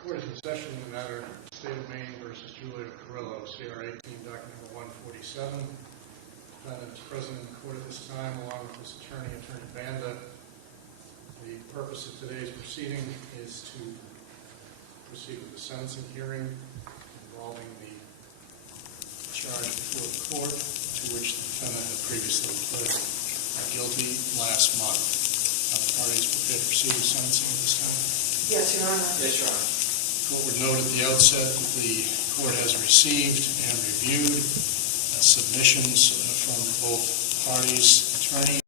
Court is in session in the matter State of Maine versus Julia Carrillo, CR 18, document number 147. Defendant is present in the court at this time, along with his attorney, Attorney Banda. The purpose of today's proceeding is to proceed with the sentencing hearing involving the charge before the court to which the defendant had previously pled guilty last month. Are the parties prepared to proceed with sentencing at this time? Yes, Your Honor. Yes, Your Honor. The court would note at the outset that the court has received and reviewed submissions from both parties' attorneys,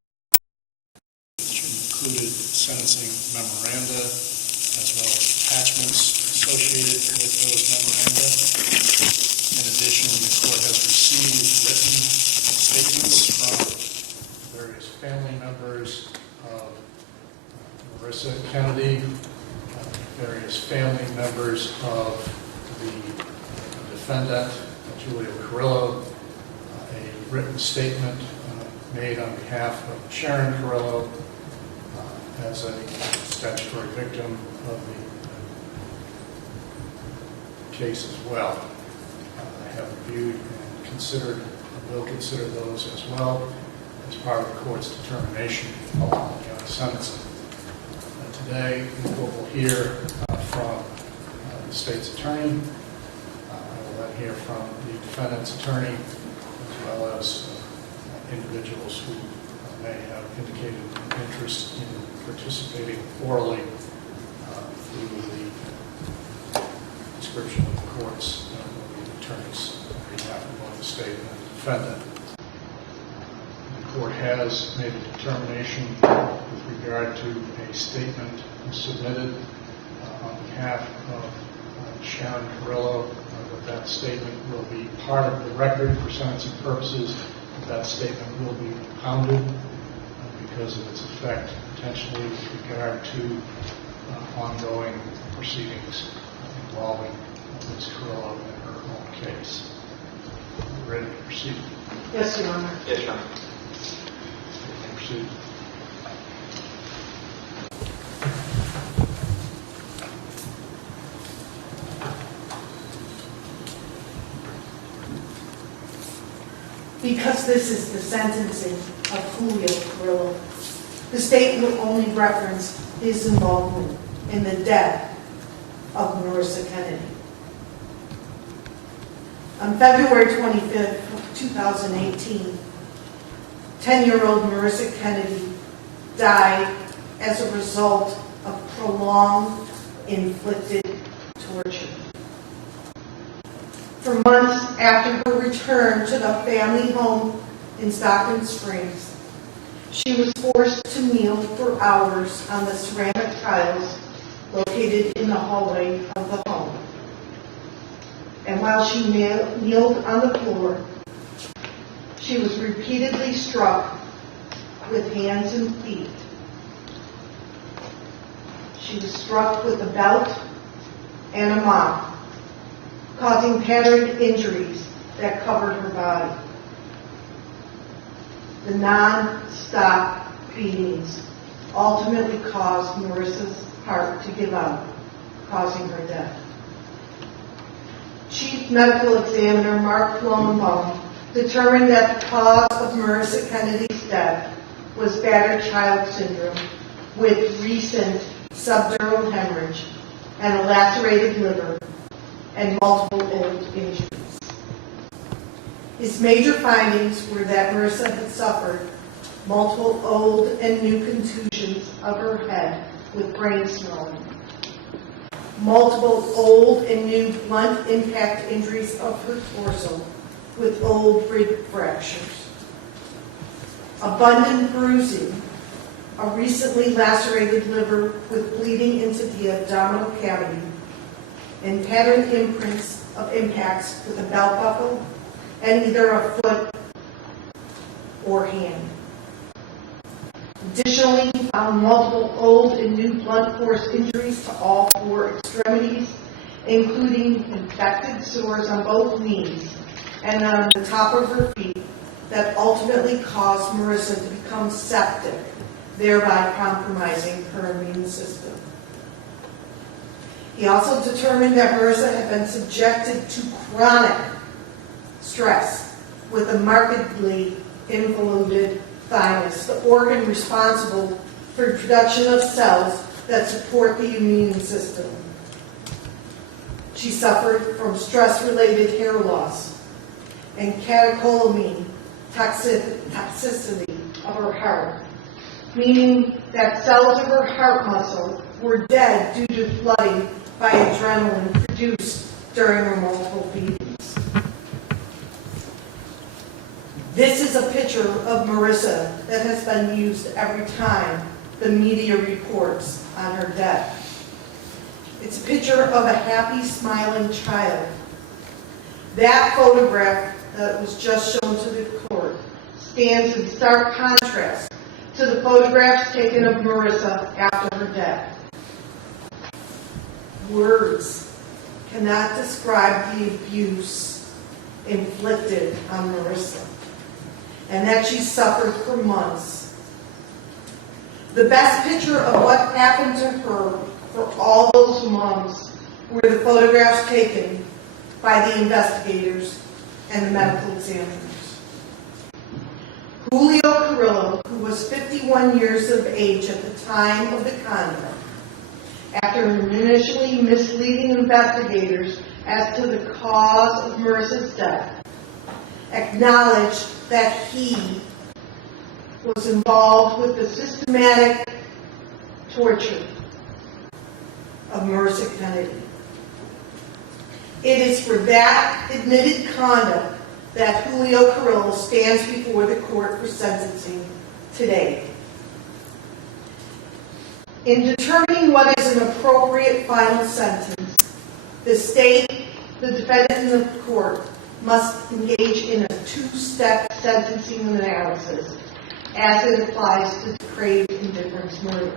which included sentencing memoranda as well as attachments associated with those memoranda. In addition, the court has received written statements from various family members of Marissa Kennedy, various family members of the defendant, Julia Carrillo, a written statement made on behalf of Sharon Carrillo as a statutory victim of the case as well. I have reviewed and considered, will consider those as well as part of the court's determination on sentencing. Today, the court will hear from the state's attorney. I will then hear from the defendant's attorney, as well as individuals who may have indicated an interest in participating orally through the description of the court's the attorney's behalf of both the state and the defendant. The court has made a determination with regard to a statement submitted on behalf of Sharon Carrillo, that statement will be part of the record for sentencing purposes. That statement will be impounded because of its effect potentially with regard to ongoing proceedings involving Ms. Carrillo in her own case. Are you ready to proceed? Yes, Your Honor. Yes, Your Honor. Proceed. Because this is the sentencing of Julia Carrillo, the state will only reference his involvement in the death of Marissa Kennedy. On February 25th, 2018, 10-year-old Marissa Kennedy died as a result of prolonged inflicted torture. For months after her return to the family home in Stockton Springs, she was forced to kneel for hours on the ceramic tiles located in the hallway of the home. And while she kneeled on the floor, she was repeatedly struck with hands and feet. She was struck with a belt and a mop, causing patterned injuries that covered her body. The non-stop beatings ultimately caused Marissa's heart to give out, causing her death. Chief Medical Examiner Mark Flomenbaum determined that the cause of Marissa Kennedy's death was battered child syndrome with recent subdural hemorrhage and a lacerated liver and multiple old injuries. His major findings were that Marissa had suffered multiple old and new contusions of her head with brain swelling, multiple old and new blunt impact injuries of her torso with old rib fractures, abundant bruising, a recently lacerated liver with bleeding into the abdominal cavity, and patterned imprints of impacts with a belt buckle and either a foot or hand. Additionally, he found multiple old and new blunt force injuries to all four extremities, including infected sores on both knees and on the top of her feet that ultimately caused Marissa to become septic, thereby compromising her immune system. He also determined that Marissa had been subjected to chronic stress with a markedly involuted thymus, the organ responsible for production of cells that support the immune system. She suffered from stress-related hair loss and catecholamine toxicity of her heart, meaning that cells of her heart muscle were dead due to flooding by adrenaline produced during her multiple beatings. This is a picture of Marissa that has been used every time the media reports on her death. It's a picture of a happy, smiling child. That photograph that was just shown to the court stands in stark contrast to the photographs taken of Marissa after her death. Words cannot describe the abuse inflicted on Marissa, and that she suffered for months. The best picture of what happened to her for all those months were the photographs taken by the investigators and the medical examiners. Julio Carrillo, who was 51 years of age at the time of the conduct, after initially misleading investigators as to the cause of Marissa's death, acknowledged that he was involved with the systematic torture of Marissa Kennedy. It is for that admitted conduct that Julio Carrillo stands before the court for sentencing today. In determining what is an appropriate final sentence, the state, the defendant, and the court must engage in a two-step sentencing analysis as it applies to depraved indifference murder.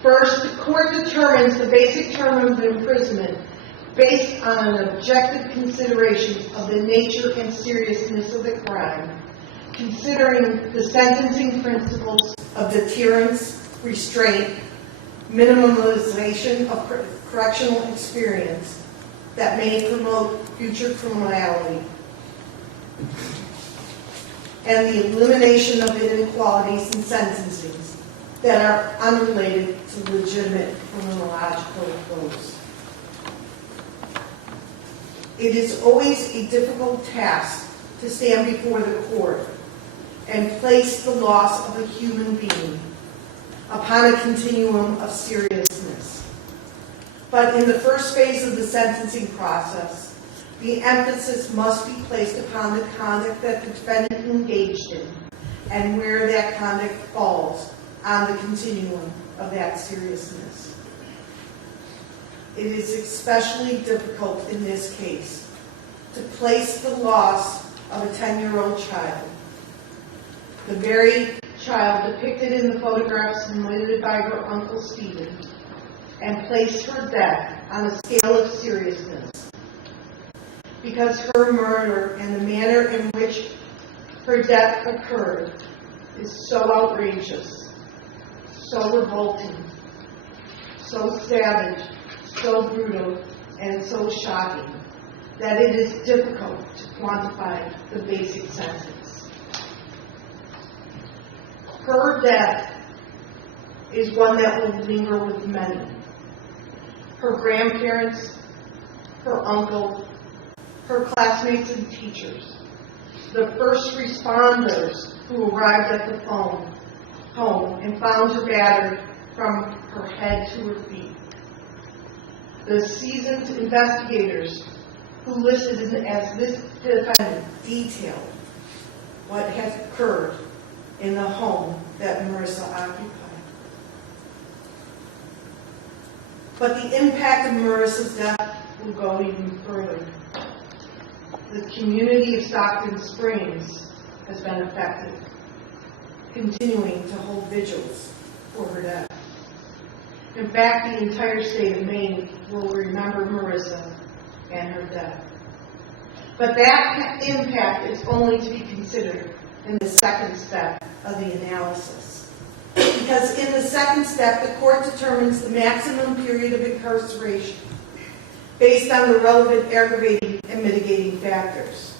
First, the court determines the basic term of imprisonment based on an objective consideration of the nature and seriousness of the crime, considering the sentencing principles of deterrence, restraint, minimalization of correctional experience that may promote future criminality, and the elimination of inequalities in sentencing that are unrelated to legitimate criminological goals. It is always a difficult task to stand before the court and place the loss of a human being upon a continuum of seriousness. But in the first phase of the sentencing process, the emphasis must be placed upon the conduct that the defendant engaged in and where that conduct falls on the continuum of that seriousness. It is especially difficult in this case to place the loss of a 10-year-old child, the very child depicted in the photographs submitted by her uncle Stephen, and place her death on a scale of seriousness, because her murder and the manner in which her death occurred is so outrageous, so revolting, so savage, so brutal, and so shocking that it is difficult to quantify the basic sentence. Her death is one that will linger with many. Her grandparents, her uncle, her classmates and teachers, the first responders who arrived at the home and found her battered from her head to her feet, the seasoned investigators who listed as this defendant detailed what has occurred in the home that Marissa occupied. But the impact of Marissa's death will go even further. The community of Stockton Springs has been affected, continuing to hold vigils for her death. In fact, the entire state of Maine will remember Marissa and her death. But that impact is only to be considered in the second step of the analysis. because in the second step, the court determines the maximum period of incarceration based on the relevant aggravating and mitigating factors,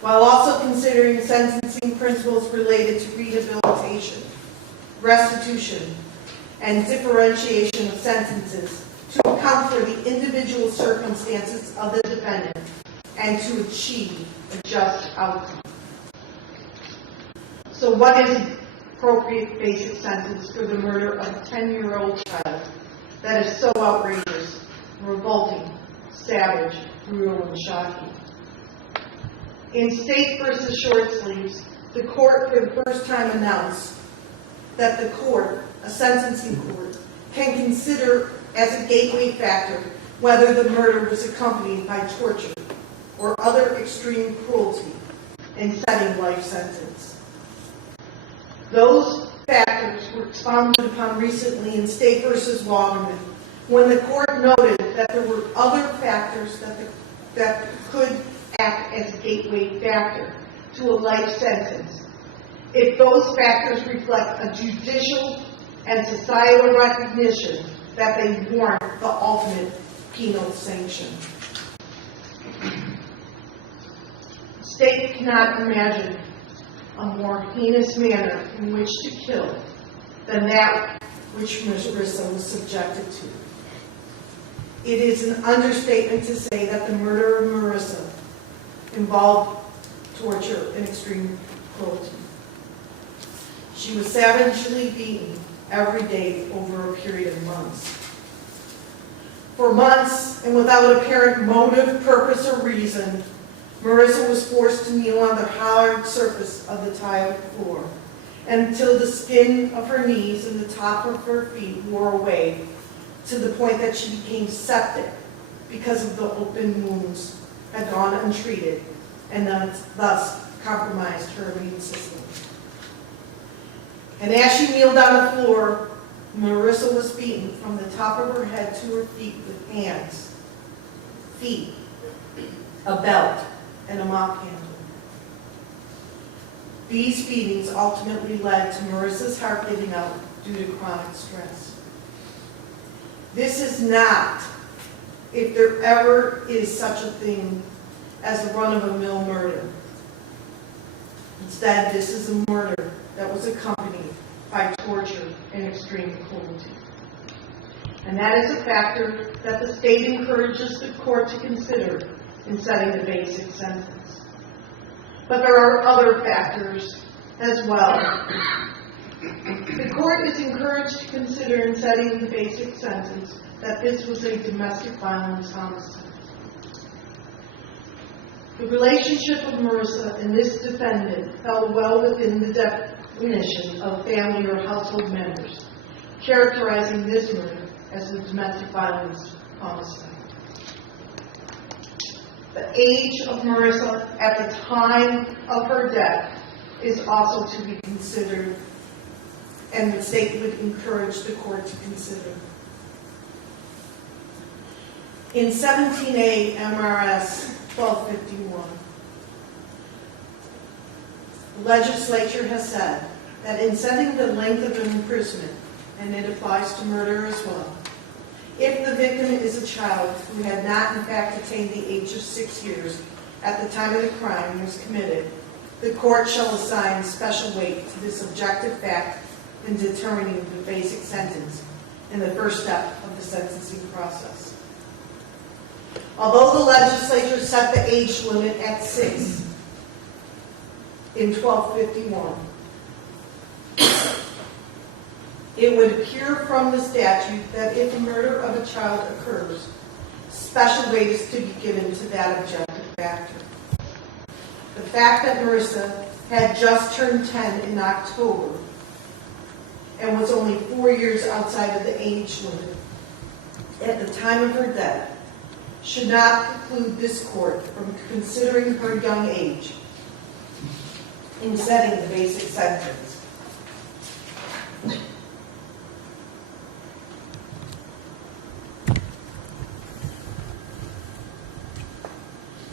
while also considering sentencing principles related to rehabilitation, restitution, and differentiation of sentences to account for the individual circumstances of the defendant and to achieve a just outcome. So what is an appropriate basic sentence for the murder of a 10-year-old child that is so outrageous, revolting, savage, brutal, and shocking? In State v. Short Sleeves, the court for the first time announced that the court, a sentencing court, can consider as a gateway factor whether the murder was accompanied by torture or other extreme cruelty in setting life sentence. Those factors were expounded upon recently in State v. Waterman, when the court noted that there were other factors that could act as a gateway factor to a life sentence if those factors reflect a judicial and societal recognition that they warrant the ultimate penal sanction. The state cannot imagine a more heinous manner in which to kill than that which Marissa was subjected to. It is an understatement to say that the murder of Marissa involved torture and extreme cruelty. She was savagely beaten every day over a period of months. For months, and without apparent motive, purpose, or reason, Marissa was forced to kneel on the hard surface of the tiled floor until the skin of her knees and the top of her feet wore away to the point that she became septic because of the open wounds had gone untreated and thus compromised her immune system. And as she kneeled on the floor, Marissa was beaten from the top of her head to her feet with hands, feet, a belt, and a mop handle. These beatings ultimately led to Marissa's heart giving out due to chronic stress. This is not, if there ever is such a thing as a run-of-the-mill murder. Instead, this is a murder that was accompanied by torture and extreme cruelty. And that is a factor that the state encourages the court to consider in setting the basic sentence. But there are other factors as well. The court is encouraged to consider in setting the basic sentence that this was a domestic violence homicide. The relationship of Marissa and this defendant fell well within the definition of family or household members, characterizing this murder as a domestic violence homicide. The age of Marissa at the time of her death is also to be considered, and the state would encourage the court to consider. In 17A MRS 1251, the legislature has said that in setting the length of imprisonment, and it applies to murder as well, if the victim is a child who had not in fact attained the age of 6 years at the time of the crime was committed, the court shall assign special weight to this objective fact in determining the basic sentence in the first step of the sentencing process. Although the legislature set the age limit at 6 in 1251, it would appear from the statute that if the murder of a child occurs, special weight is to be given to that objective factor. The fact that Marissa had just turned 10 in October and was only 4 years outside of the age limit at the time of her death should not preclude this court from considering her young age in setting the basic sentence.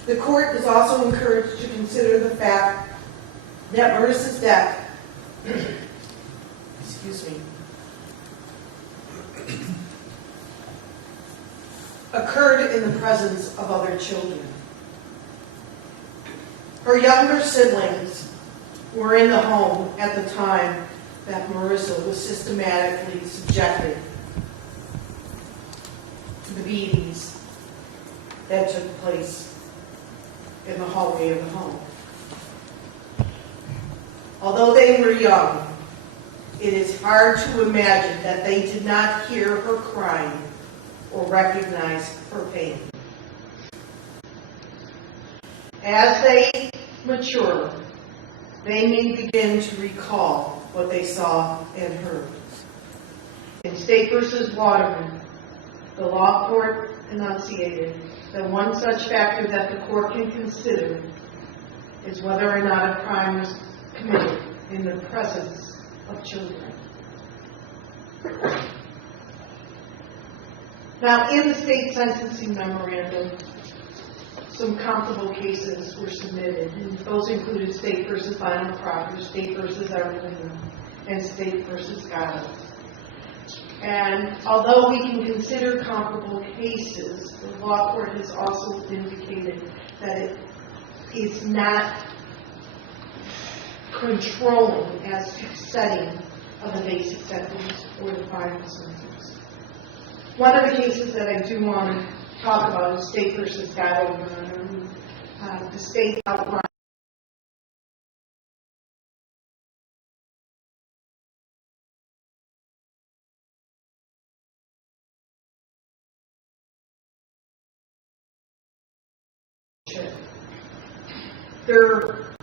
The court is also encouraged to consider the fact that Marissa's death occurred in the presence of other children. Her younger siblings were in the home at the time that Marissa was systematically subjected to the beatings that took place in the hallway of the home. Although they were young, it is hard to imagine that they did not hear her crying or recognize her pain. As they mature, they may begin to recall what they saw and heard. In State v. Waterman, the law court enunciated that one such factor that the court can consider is whether or not a crime was committed in the presence of children. Now, in the state sentencing memorandum, some comparable cases were submitted, and those included State v. Vinyl Proctor, State v. Everlyn, and State v. Giles. And although we can consider comparable cases, the law court has also indicated that it is not controlling as to setting of the basic sentence or the final sentence. One of the cases that I do want to talk about is State v. Giles. The state outlined there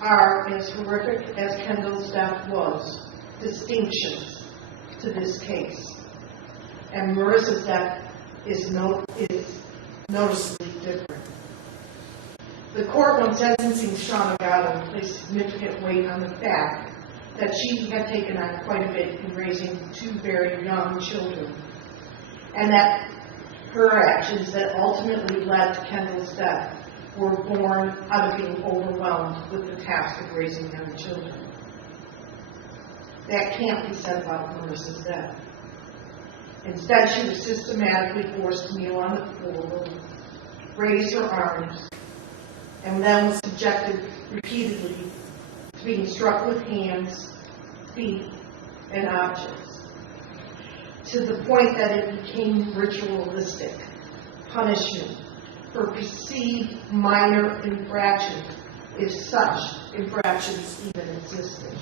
are, as horrific as Kendall's death was, distinctions to this case. And Marissa's death is noticeably different. The court, when sentencing Shauna Gatto, placed significant weight on the fact that she had taken on quite a bit in raising two very young children, and that her actions that ultimately led to Kendall's death were born out of being overwhelmed with the task of raising young children. That can't be said about Marissa's death. Instead, she was systematically forced to kneel on the floor, raise her arms, and then was subjected repeatedly to being struck with hands, feet, and objects, to the point that it became ritualistic punishment for perceived minor infractions, if such infractions even existed.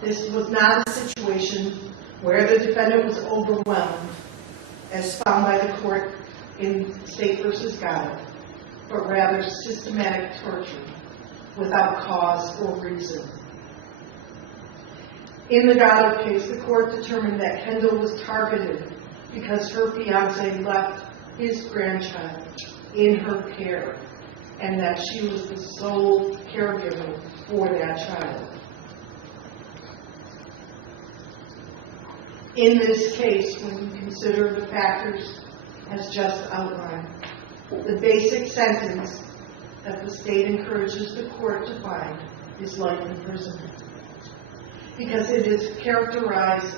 This was not a situation where the defendant was overwhelmed, as found by the court in State v. Gatto, but rather systematic torture without cause or reason. In the Gatto case, the court determined that Kendall was targeted because her fiance left his grandchild in her care, and that she was the sole caregiver for that child. In this case, when you consider the factors as just outlined, the basic sentence that the state encourages the court to find is life imprisonment, because it is characterized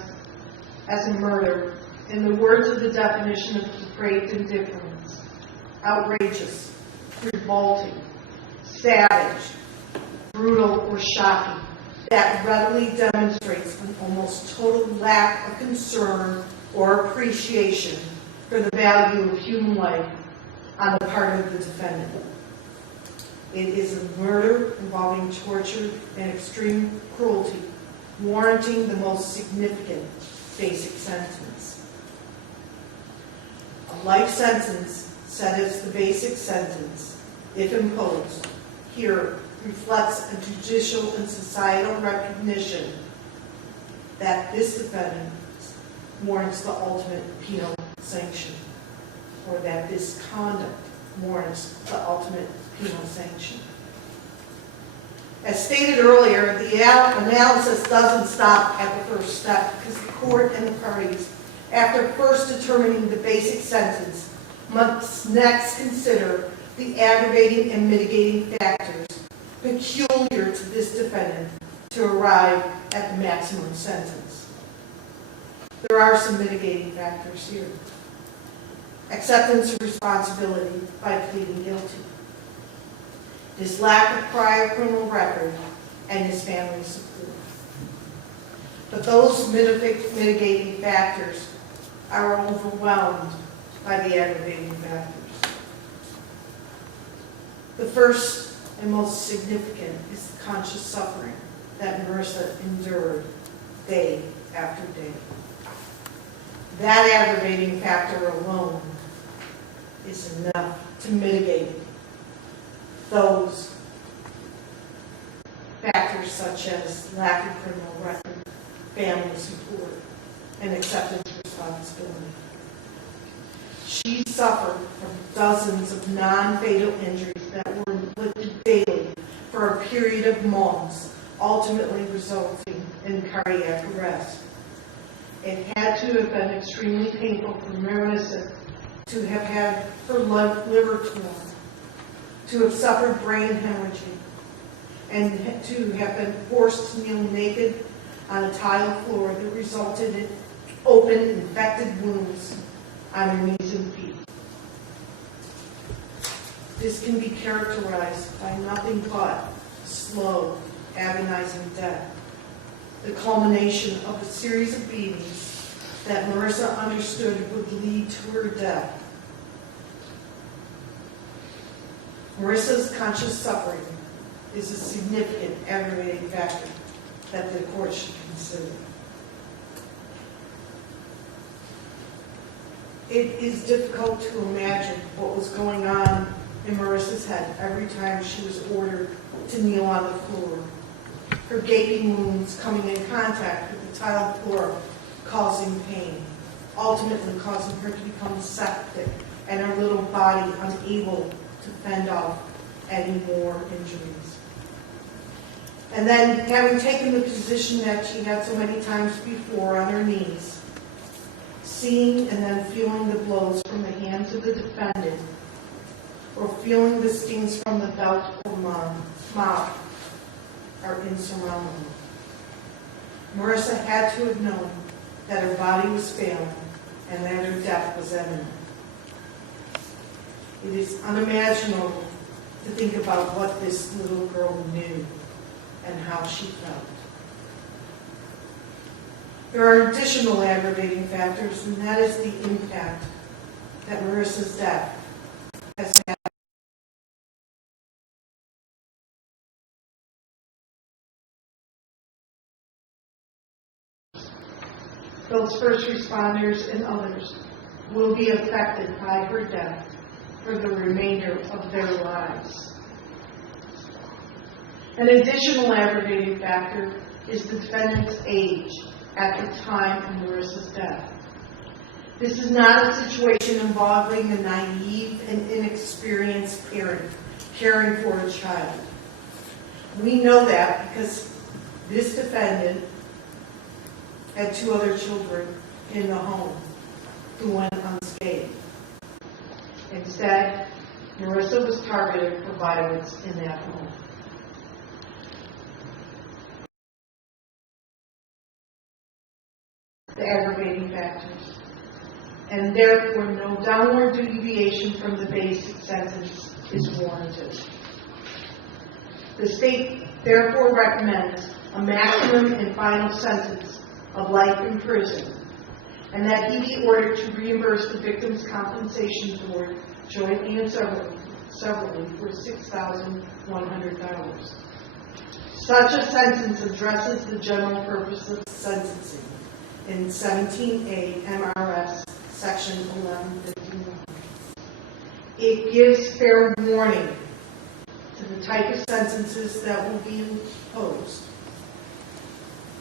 as a murder in the words of the definition of depraved indifference: outrageous, revolting, savage, brutal, or shocking, that readily demonstrates an almost total lack of concern or appreciation for the value of human life on the part of the defendant. It is a murder involving torture and extreme cruelty, warranting the most significant basic sentence. A life sentence, set as the basic sentence, if imposed, here reflects a judicial and societal recognition that this defendant warrants the ultimate penal sanction, or that this conduct warrants the ultimate penal sanction. As stated earlier, the analysis doesn't stop at the first step, because the court and the parties, after first determining the basic sentence, must next consider the aggravating and mitigating factors peculiar to this defendant to arrive at the maximum sentence. There are some mitigating factors here. Acceptance of responsibility by pleading guilty. His lack of prior criminal record and his family support. But those mitigating factors are overwhelmed by the aggravating factors. The first and most significant is the conscious suffering that Marissa endured day after day. That aggravating factor alone is enough to mitigate those factors such as lack of criminal record, family support, and acceptance of responsibility. She suffered from dozens of non-fatal injuries that were inflicted daily for a period of months, ultimately resulting in cardiac arrest. It had to have been extremely painful for Marissa to have had her liver torn, to have suffered brain hemorrhaging, and to have been forced to kneel naked on a tile floor that resulted in open, infected wounds on her knees and feet. This can be characterized by nothing but slow, agonizing death, the culmination of a series of beatings that Marissa understood would lead to her death. Marissa's conscious suffering is a significant aggravating factor that the court should consider. It is difficult to imagine what was going on in Marissa's head every time she was ordered to kneel on the floor. Her gaping wounds coming in contact with the tiled floor causing pain, ultimately causing her to become septic and her little body unable to fend off any more injuries. And then, having taken the position that she had so many times before on her knees, seeing and then feeling the blows from the hands of the defendant, or feeling the stings from the belt or mouth, are insurmountable. Marissa had to have known that her body was failing and that her death was imminent. It is unimaginable to think about what this little girl knew and how she felt. There are additional aggravating factors, and that is the impact that Marissa's death has had. Those first responders and others will be affected by her death for the remainder of their lives. An additional aggravating factor is the defendant's age at the time of Marissa's death. This is not a situation involving a naive and inexperienced parent caring for a child. We know that because this defendant had 2 other children in the home who went unscathed. Instead, Marissa was targeted for violence in that home. The aggravating factors, and therefore no downward deviation from the basic sentence is warranted. The state therefore recommends a maximum and final sentence of life in prison, and that he be ordered to reimburse the Victims' Compensation Board jointly and severally for $6,100. Such a sentence addresses the general purpose of sentencing in 17A MRS Section 1151. It gives fair warning to the type of sentences that will be imposed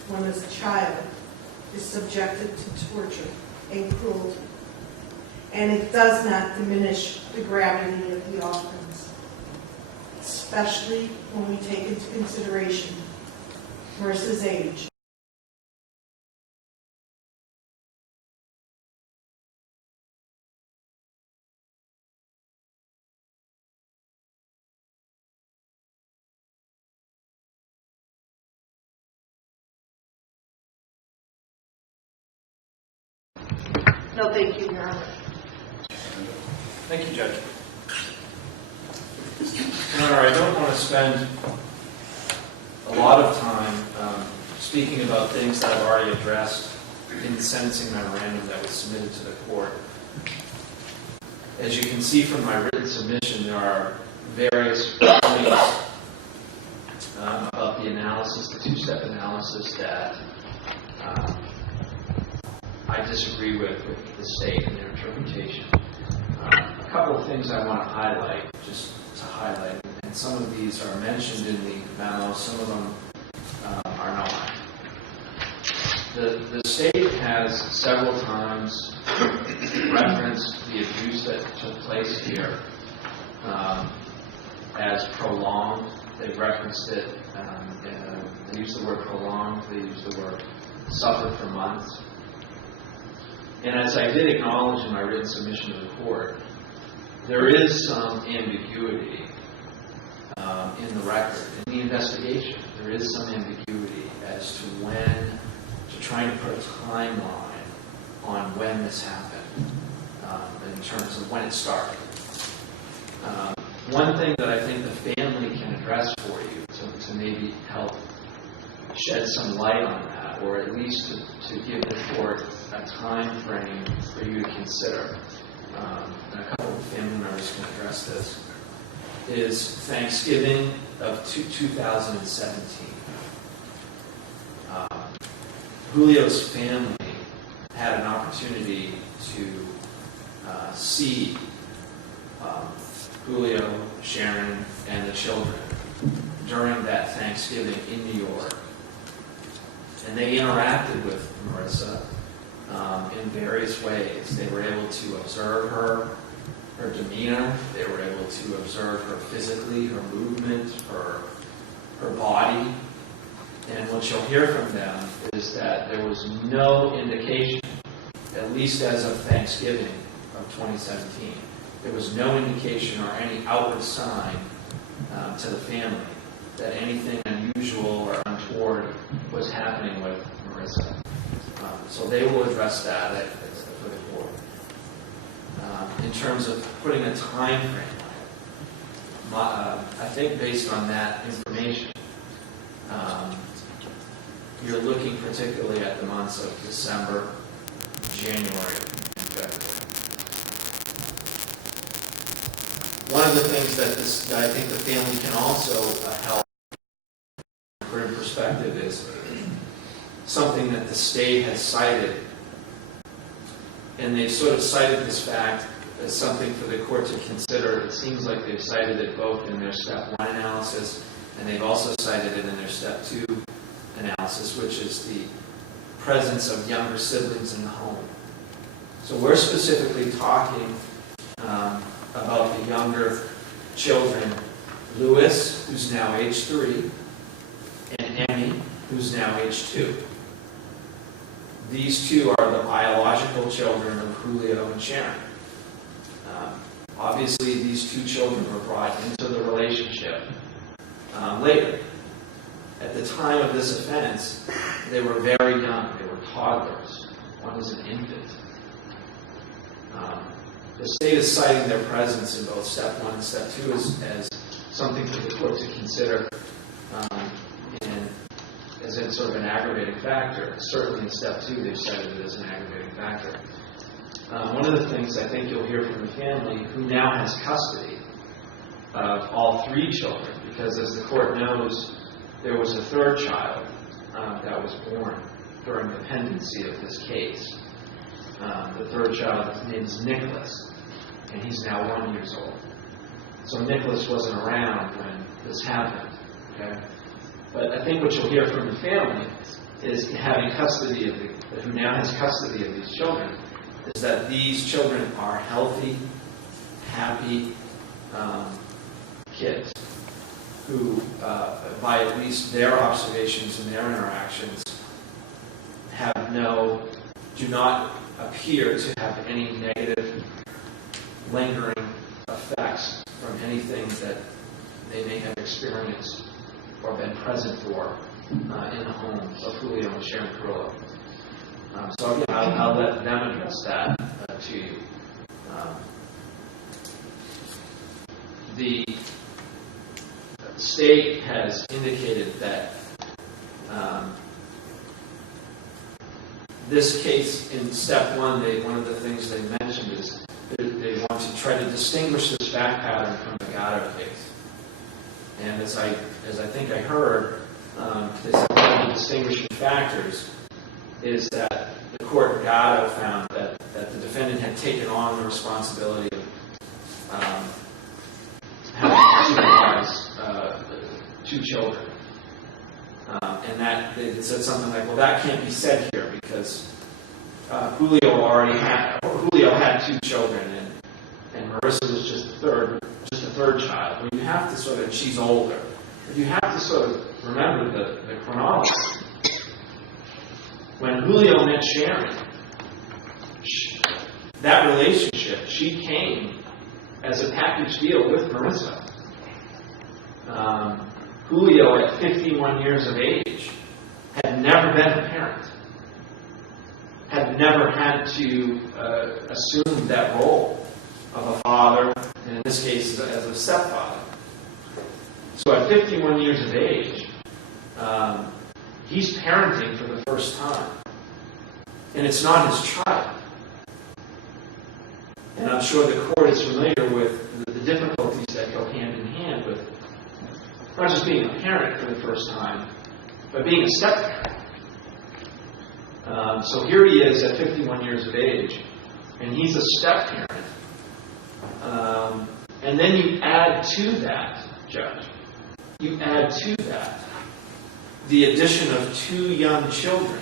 when a child is subjected to torture and cruelty. And it does not diminish the gravity of the offense, especially when we take into consideration Marissa's age. No, thank you, Your Honor. Thank you, Judge. Your Honor, I don't want to spend a lot of time speaking about things that I've already addressed in the sentencing memorandum that was submitted to the court. As you can see from my written submission, there are various points about the analysis, the two-step analysis that I disagree with the state and their interpretation. A couple of things I want to highlight, just to highlight, and some of these are mentioned in the memo, some of them are not. The state has several times referenced the abuse that took place here as prolonged. They've referenced it, they use the word prolonged, they use the word suffered for months. And as I did acknowledge in my written submission to the court, there is some ambiguity in the record, in the investigation. There is some ambiguity as to when, to trying to put a timeline on when this happened, in terms of when it started. One thing that I think the family can address for you to maybe help shed some light on that, or at least to give the court a time frame for you to consider, and a couple of family members can address this, is Thanksgiving of 2017. Julio's family had an opportunity to see Julio, Sharon, and the children during that Thanksgiving in New York. And they interacted with Marissa in various ways. They were able to observe her demeanor. They were able to observe her physically, her movement, her body. And what you'll hear from them is that there was no indication, at least as of Thanksgiving of 2017, there was no indication or any outward sign to the family that anything unusual or untoward was happening with Marissa. So they will address that for the court. In terms of putting a time frame on it, I think based on that information, you're looking particularly at the months of December, January, and February. One of the things that I think the family can also help put in perspective is something that the state has cited, and they've sort of cited this fact as something for the court to consider. It seems like they've cited it both in their Step 1 analysis, and they've also cited it in their Step 2 analysis, which is the presence of younger siblings in the home. So we're specifically talking about the younger children, Louis, who's now age 3, and Emmy, who's now age 2. These two are the biological children of Julio and Sharon. Obviously, these two children were brought into the relationship later. At the time of this offense, they were very young. They were toddlers. One was an infant. The state is citing their presence in both Step 1 and Step 2 as something for the court to consider, and as it's sort of an aggravating factor. Certainly in Step 2, they've cited it as an aggravating factor. One of the things I think you'll hear from the family, who now has custody of all 3 children, because as the court knows, there was a third child that was born during the pendency of this case. The third child, his name is Nicholas, and he's now 1 year old. So Nicholas wasn't around when this happened. Okay? But I think what you'll hear from the family is having custody of who now has custody of these children, is that these children are healthy, happy kids who, by at least their observations and their interactions, do not appear to have any negative, lingering effects from anything that they may have experienced or been present for in the home of Julio and Sharon Carrillo. So again, I'll let them address that to you. The state has indicated that this case, in step one, one of the things they mentioned is they want to try to distinguish this fact pattern from the Gatto case. And as I think I heard, they said one of the distinguishing factors is that the court in Gatto found that the defendant had taken on the responsibility of having to supervise two children. And that it said something like, well, that can't be said here because Julio had two children, and Marissa was just a third child. Well, you have to she's older. But you have to sort of remember the chronology. When Julio met Sharon, that relationship, she came as a package deal with Marissa. Julio, at 51 years of age, had never been a parent, had never had to assume that role of a father, and in this case, as a stepfather. So at 51 years of age, he's parenting for the first time. And it's not his child. And I'm sure the court is familiar with the difficulties that go hand in hand with not just being a parent for the first time, but being a step-parent. So here he is at 51 years of age, and he's a step-parent. And then you add to that, Judge, the addition of two young children.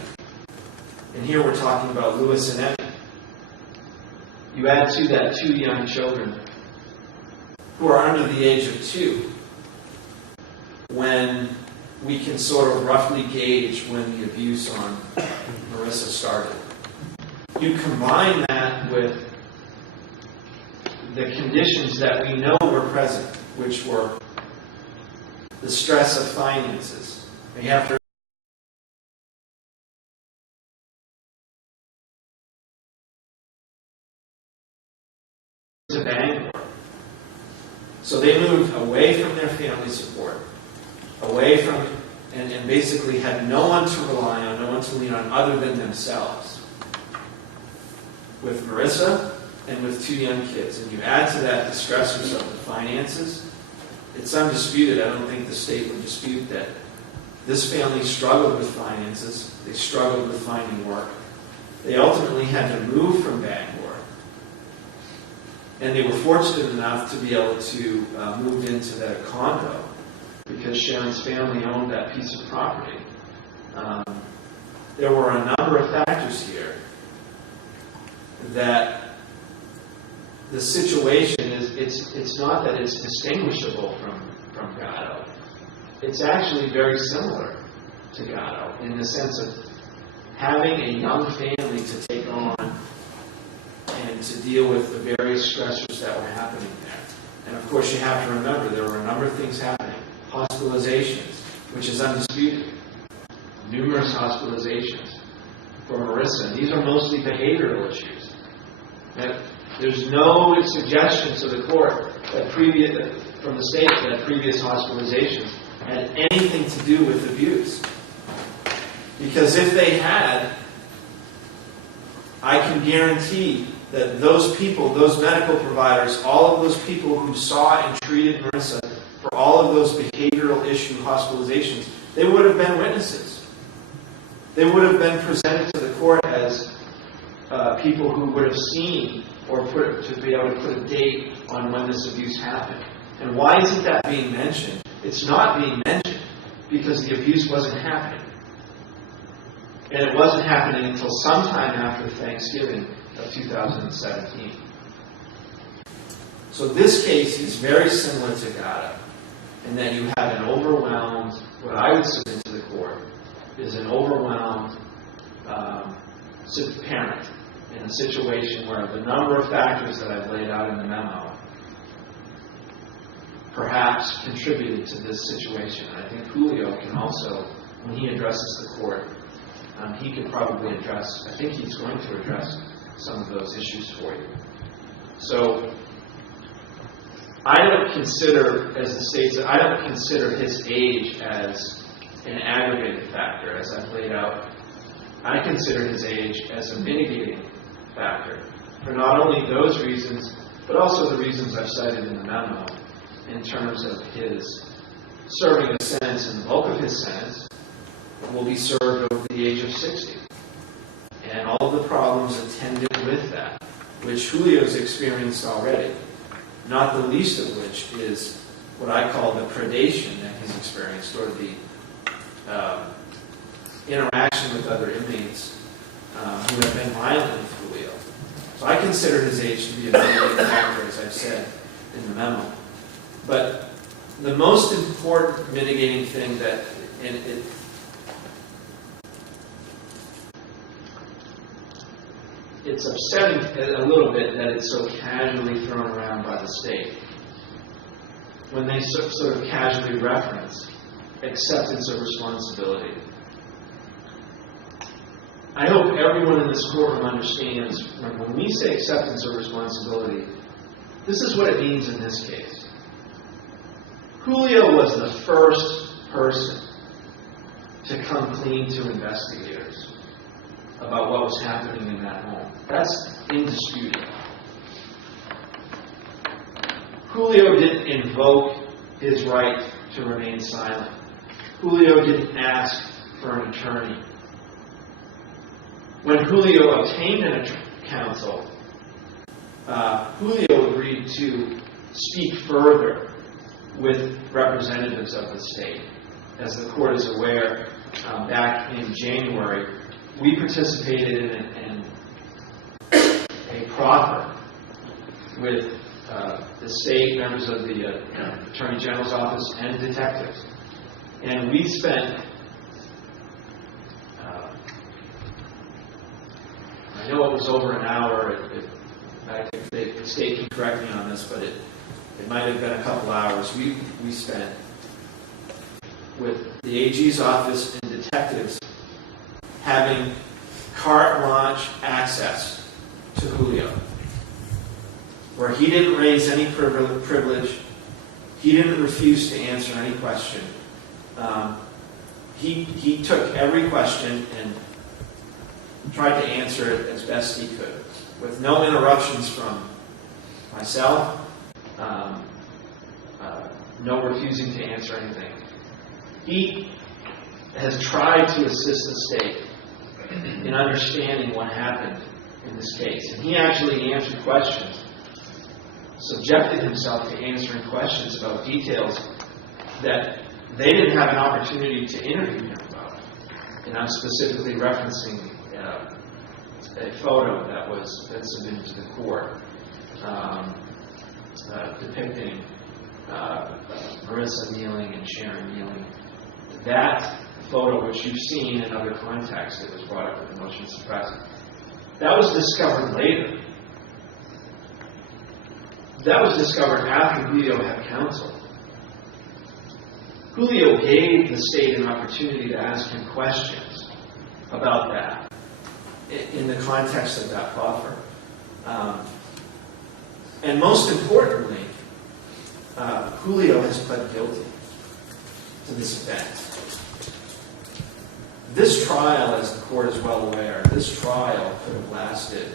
And here we're talking about Louis and Emmy. You add to that two young children who are under the age of 2, when we can sort of roughly gauge when the abuse on Marissa started. You combine that with the conditions that we know were present, which were the stress of finances. You have to Bangor. So they moved away from their family support, away from, and basically had no one to rely on, no one to lean on other than themselves. With Marissa and with two young kids. And you add to that the stressors of the finances, it's undisputed. I don't think the state would dispute that this family struggled with finances. They struggled with finding work. They ultimately had to move from Bangor. And they were fortunate enough to be able to move into that condo because Sharon's family owned that piece of property. There were a number of factors here that the situation is, it's not that it's distinguishable from Gatto. It's actually very similar to Gatto in the sense of having a young family to take on and to deal with the various stressors that were happening there. And of course you have to remember there were a number of things happening. Hospitalizations, which is undisputed. Numerous hospitalizations for Marissa. And these are mostly behavioral issues. And there's no suggestion to the court that from the state that previous hospitalizations had anything to do with abuse. Because if they had, I can guarantee that those people, those medical providers, all of those people who saw and treated Marissa for all of those behavioral issue hospitalizations, they would have been witnesses. They would have been presented to the court as people who would have seen or to be able to put a date on when this abuse happened. And why isn't that being mentioned? It's not being mentioned because the abuse wasn't happening. And it wasn't happening until sometime after Thanksgiving of 2017. So this case is very similar to Gatto in that you have an overwhelmed, what I would submit to the court, is an overwhelmed parent in a situation where the number of factors that I've laid out in the memo perhaps contributed to this situation. And I think Julio can also, when he addresses the court, he could probably address, I think he's going to address some of those issues for you. So I don't consider, as the state said, I don't consider his age as an aggravating factor, as I've laid out. I consider his age as a mitigating factor for not only those reasons, but also the reasons I've cited in the memo in terms of his serving a sentence, and the bulk of his sentence will be served over the age of 60. And all of the problems attended with that, which Julio's experienced already, not the least of which is what I call the predation that he's experienced, or the interaction with other inmates who have been violent with Julio. So I consider his age to be a mitigating factor, as I've said in the memo. But the most important mitigating thing that, and it's upsetting a little bit that it's so casually thrown around by the state when they sort of casually reference acceptance of responsibility. I hope everyone in this courtroom understands when we say acceptance of responsibility, this is what it means in this case. Julio was the first person to come clean to investigators about what was happening in that home. That's indisputable. Julio didn't invoke his right to remain silent. Julio didn't ask for an attorney. When Julio obtained an counsel, Julio agreed to speak further with representatives of the state. As the court is aware, back in January, we participated in a proffer with the state, members of the Attorney General's office, and detectives. And we spent, I know it was over an hour. I think the state can correct me on this, but it might have been a couple hours. We spent with the AG's office and detectives having carte blanche access to Julio, where he didn't raise any privilege. He didn't refuse to answer any question. He took every question and tried to answer it as best he could, with no interruptions from myself, no refusing to answer anything. He has tried to assist the state in understanding what happened in this case. And he actually answered questions, subjected himself to answering questions about details that they didn't have an opportunity to interview him about. And I'm specifically referencing a photo that was submitted to the court depicting Marissa kneeling and Sharon kneeling. That photo, which you've seen in other contexts, that was brought up with the motion to suppress, that was discovered later. That was discovered after Julio had counsel. Julio gave the state an opportunity to ask him questions about that in the context of that proffer. And most importantly, Julio has pled guilty to this offense. This trial, as the court is well aware, this trial could have lasted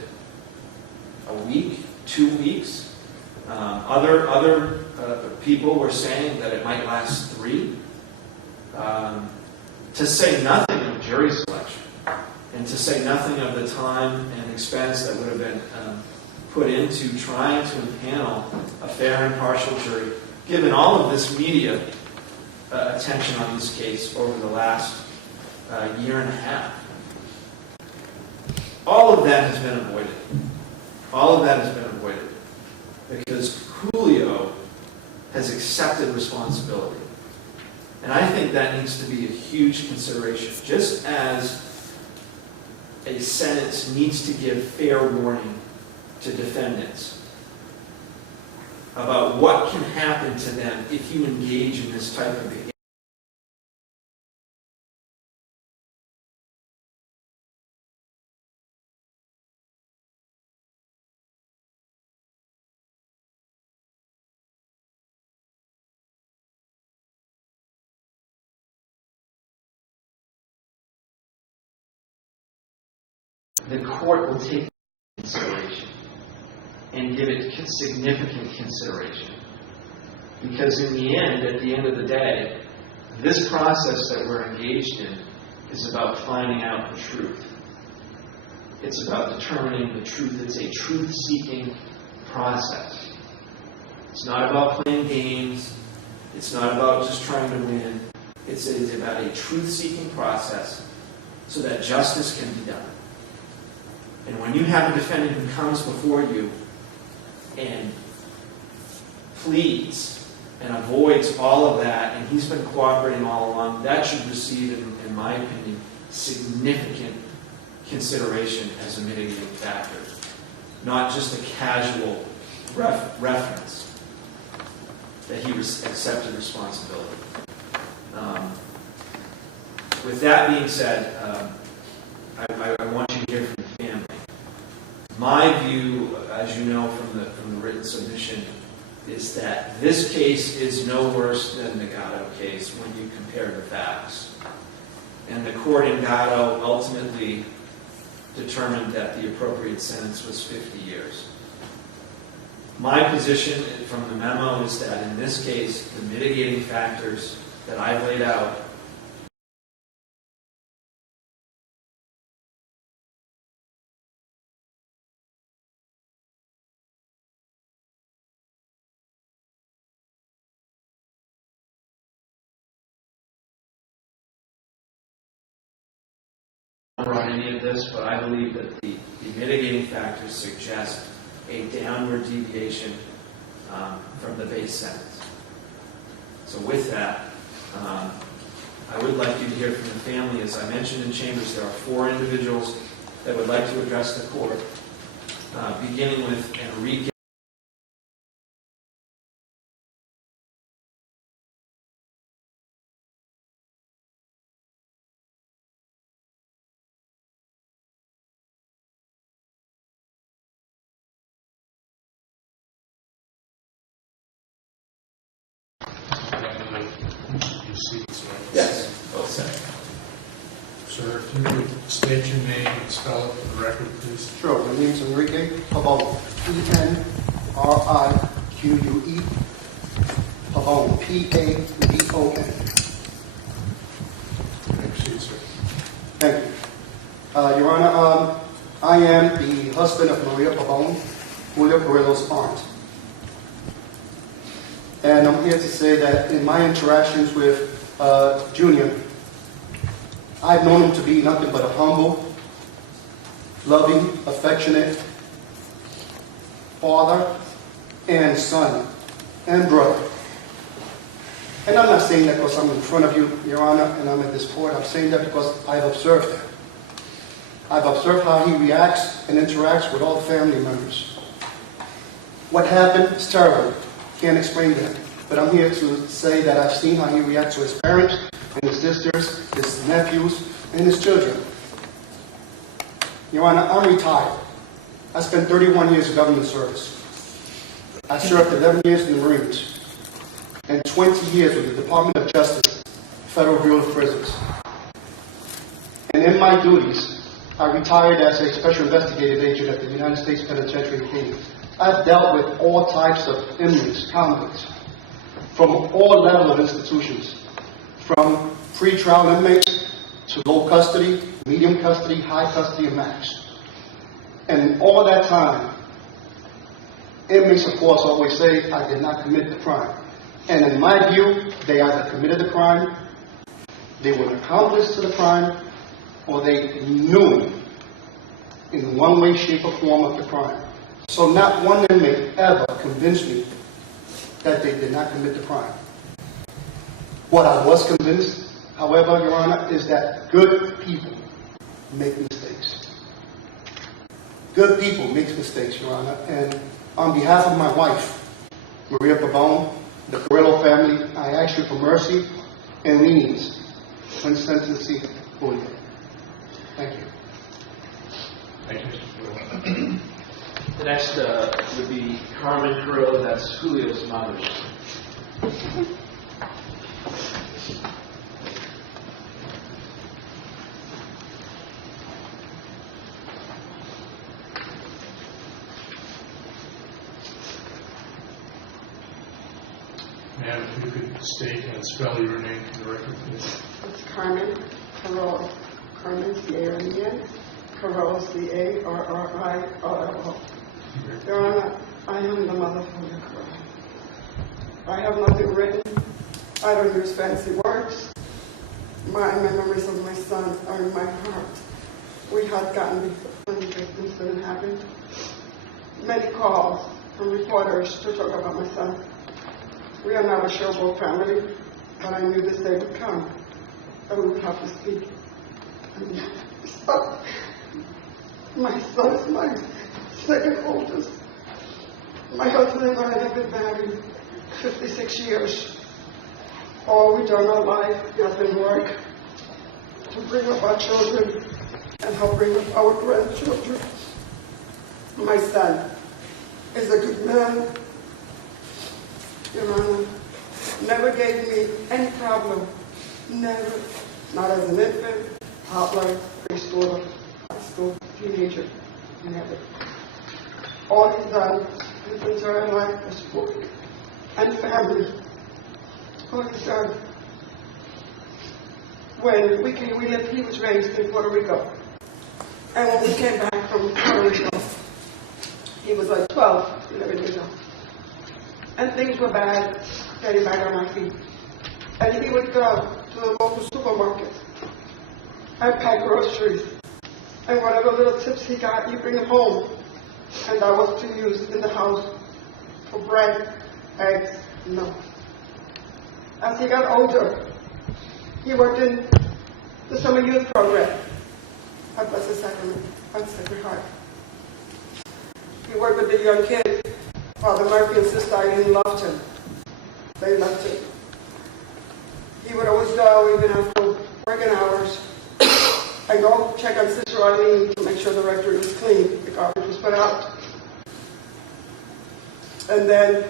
a week, 2 weeks. Other people were saying that it might last 3. To say nothing of jury selection, and to say nothing of the time and expense that would have been put into trying to impanel a fair and impartial jury, given all of this media attention on this case over the last year and a half. All of that has been avoided. All of that has been avoided because Julio has accepted responsibility. And I think that needs to be a huge consideration. Just as a sentence needs to give fair warning to defendants about what can happen to them if you engage in this type of behavior. the court will take consideration and give it significant consideration. Because in the end, at the end of the day, this process that we're engaged in is about finding out the truth. It's about determining the truth. It's a truth-seeking process. It's not about playing games. It's not about just trying to win. It's about a truth-seeking process so that justice can be done. And when you have a defendant who comes before you and pleads and avoids all of that, and he's been cooperating all along, that should receive, in my opinion, significant consideration as a mitigating factor, not just a casual reference that he accepted responsibility. With that being said, I want you to hear from the family. My view, as you know from the written submission, is that this case is no worse than the Gatto case when you compare the facts. And the court in Gatto ultimately determined that the appropriate sentence was 50 years. My position from the memo is that in this case, the mitigating factors that I've laid out on any of this, but I believe that the mitigating factors suggest a downward deviation from the base sentence. So with that, I would like you to hear from the family. As I mentioned in chambers, there are 4 individuals that would like to address the court, beginning with Enrique. Yes, both sides. Sir, if you would state your name and spell it for the record, please. Sure. My name is Enrique Pavone. E-N-R-I-Q-U-E. Pavone. P-A-V-O-N. Proceed, sir. Thank you. Your Honor, I am the husband of Maria Pavone, Julio Carrillo's aunt. And I'm here to say that in my interactions with Junior, I've known him to be nothing but a humble, loving, affectionate father and son and brother. And I'm not saying that because I'm in front of you, Your Honor, and I'm at this court. I'm saying that because I've observed him. I've observed how he reacts and interacts with all family members. What happened is terrible. Can't explain that. But I'm here to say that I've seen how he reacts to his parents and his sisters, his nephews, and his children. Your Honor, I'm retired. I spent 31 years in government service. I served 11 years in the Marines and 20 years with the Department of Justice, Federal Bureau of Prisons. And in my duties, I retired as a special investigative agent at the United States Penitentiary in Haiti. I've dealt with all types of inmates, convicts, from all levels of institutions, from pre-trial inmates to low custody, medium custody, high custody, and max. And in all that time, inmates, of course, always say, I did not commit the crime. And in my view, they either committed the crime, they were an accomplice to the crime, or they knew in one way, shape, or form of the crime. So not one inmate ever convinced me that they did not commit the crime. What I was convinced, however, Your Honor, is that good people make mistakes. Good people make mistakes, Your Honor. And on behalf of my wife, Maria Pavone, the Carrillo family, I ask you for mercy and lenience when sentencing Julio. Thank you. Thank you, Mr. Carrillo. The next would be Carmen Carrillo, that's Julio's mother. Ma'am, if you could state and spell your name for the record, please. It's Carmen Carroll. Carmen, C-A-R-M-E-N. Carroll, C-A-R-R-I-O-L-O. Your Honor, I am the mother from the Carroll. I have nothing written. I don't use fancy words. My memories of my son are in my heart. We had gotten, when this incident happened, many calls from reporters to talk about my son. We are not a showboat family, but I knew this day would come, that we would have to speak. And so, my son is my second oldest. My husband and I have been married 56 years. All we've done our life has been work to bring up our children and help bring up our grandchildren. My son is a good man. Your Honor, never gave me any problem. Never. Not as an infant, toddler, preschooler, high school, teenager. Never. All he's done his entire life was work and family. All he's done. When we came, he was raised in Puerto Rico. And when we came back from Puerto Rico, he was like 12, 11 years old. And things were bad, getting back on our feet. And he would go to the local supermarket and pack groceries. And whatever little tips he got, he'd bring them home. And that was to use in the house for bread, eggs, milk. As he got older, he worked in the summer youth program at Blessed Sacrament, at Sacred Heart. He worked with the young kids. Father Murphy and Sister Eileen loved him. They loved him. He would always go, even after working hours, and go check on Sister Eileen to make sure the rectory was clean, the garbage was put out. And then,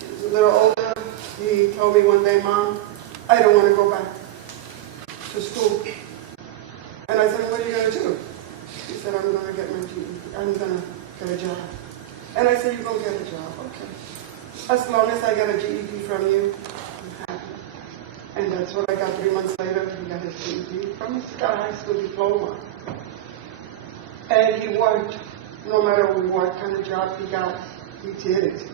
he was a little older, he told me one day, Mom, I don't want to go back to school. And I said, what are you going to do? He said, I'm going to get my GED. I'm going to get a job. And I said, you're going to get a job. Okay. As long as I get a GED from you, I'm happy. And that's what I got 3 months later. He got his GED from his high school diploma. And he worked, no matter what kind of job he got, he did it.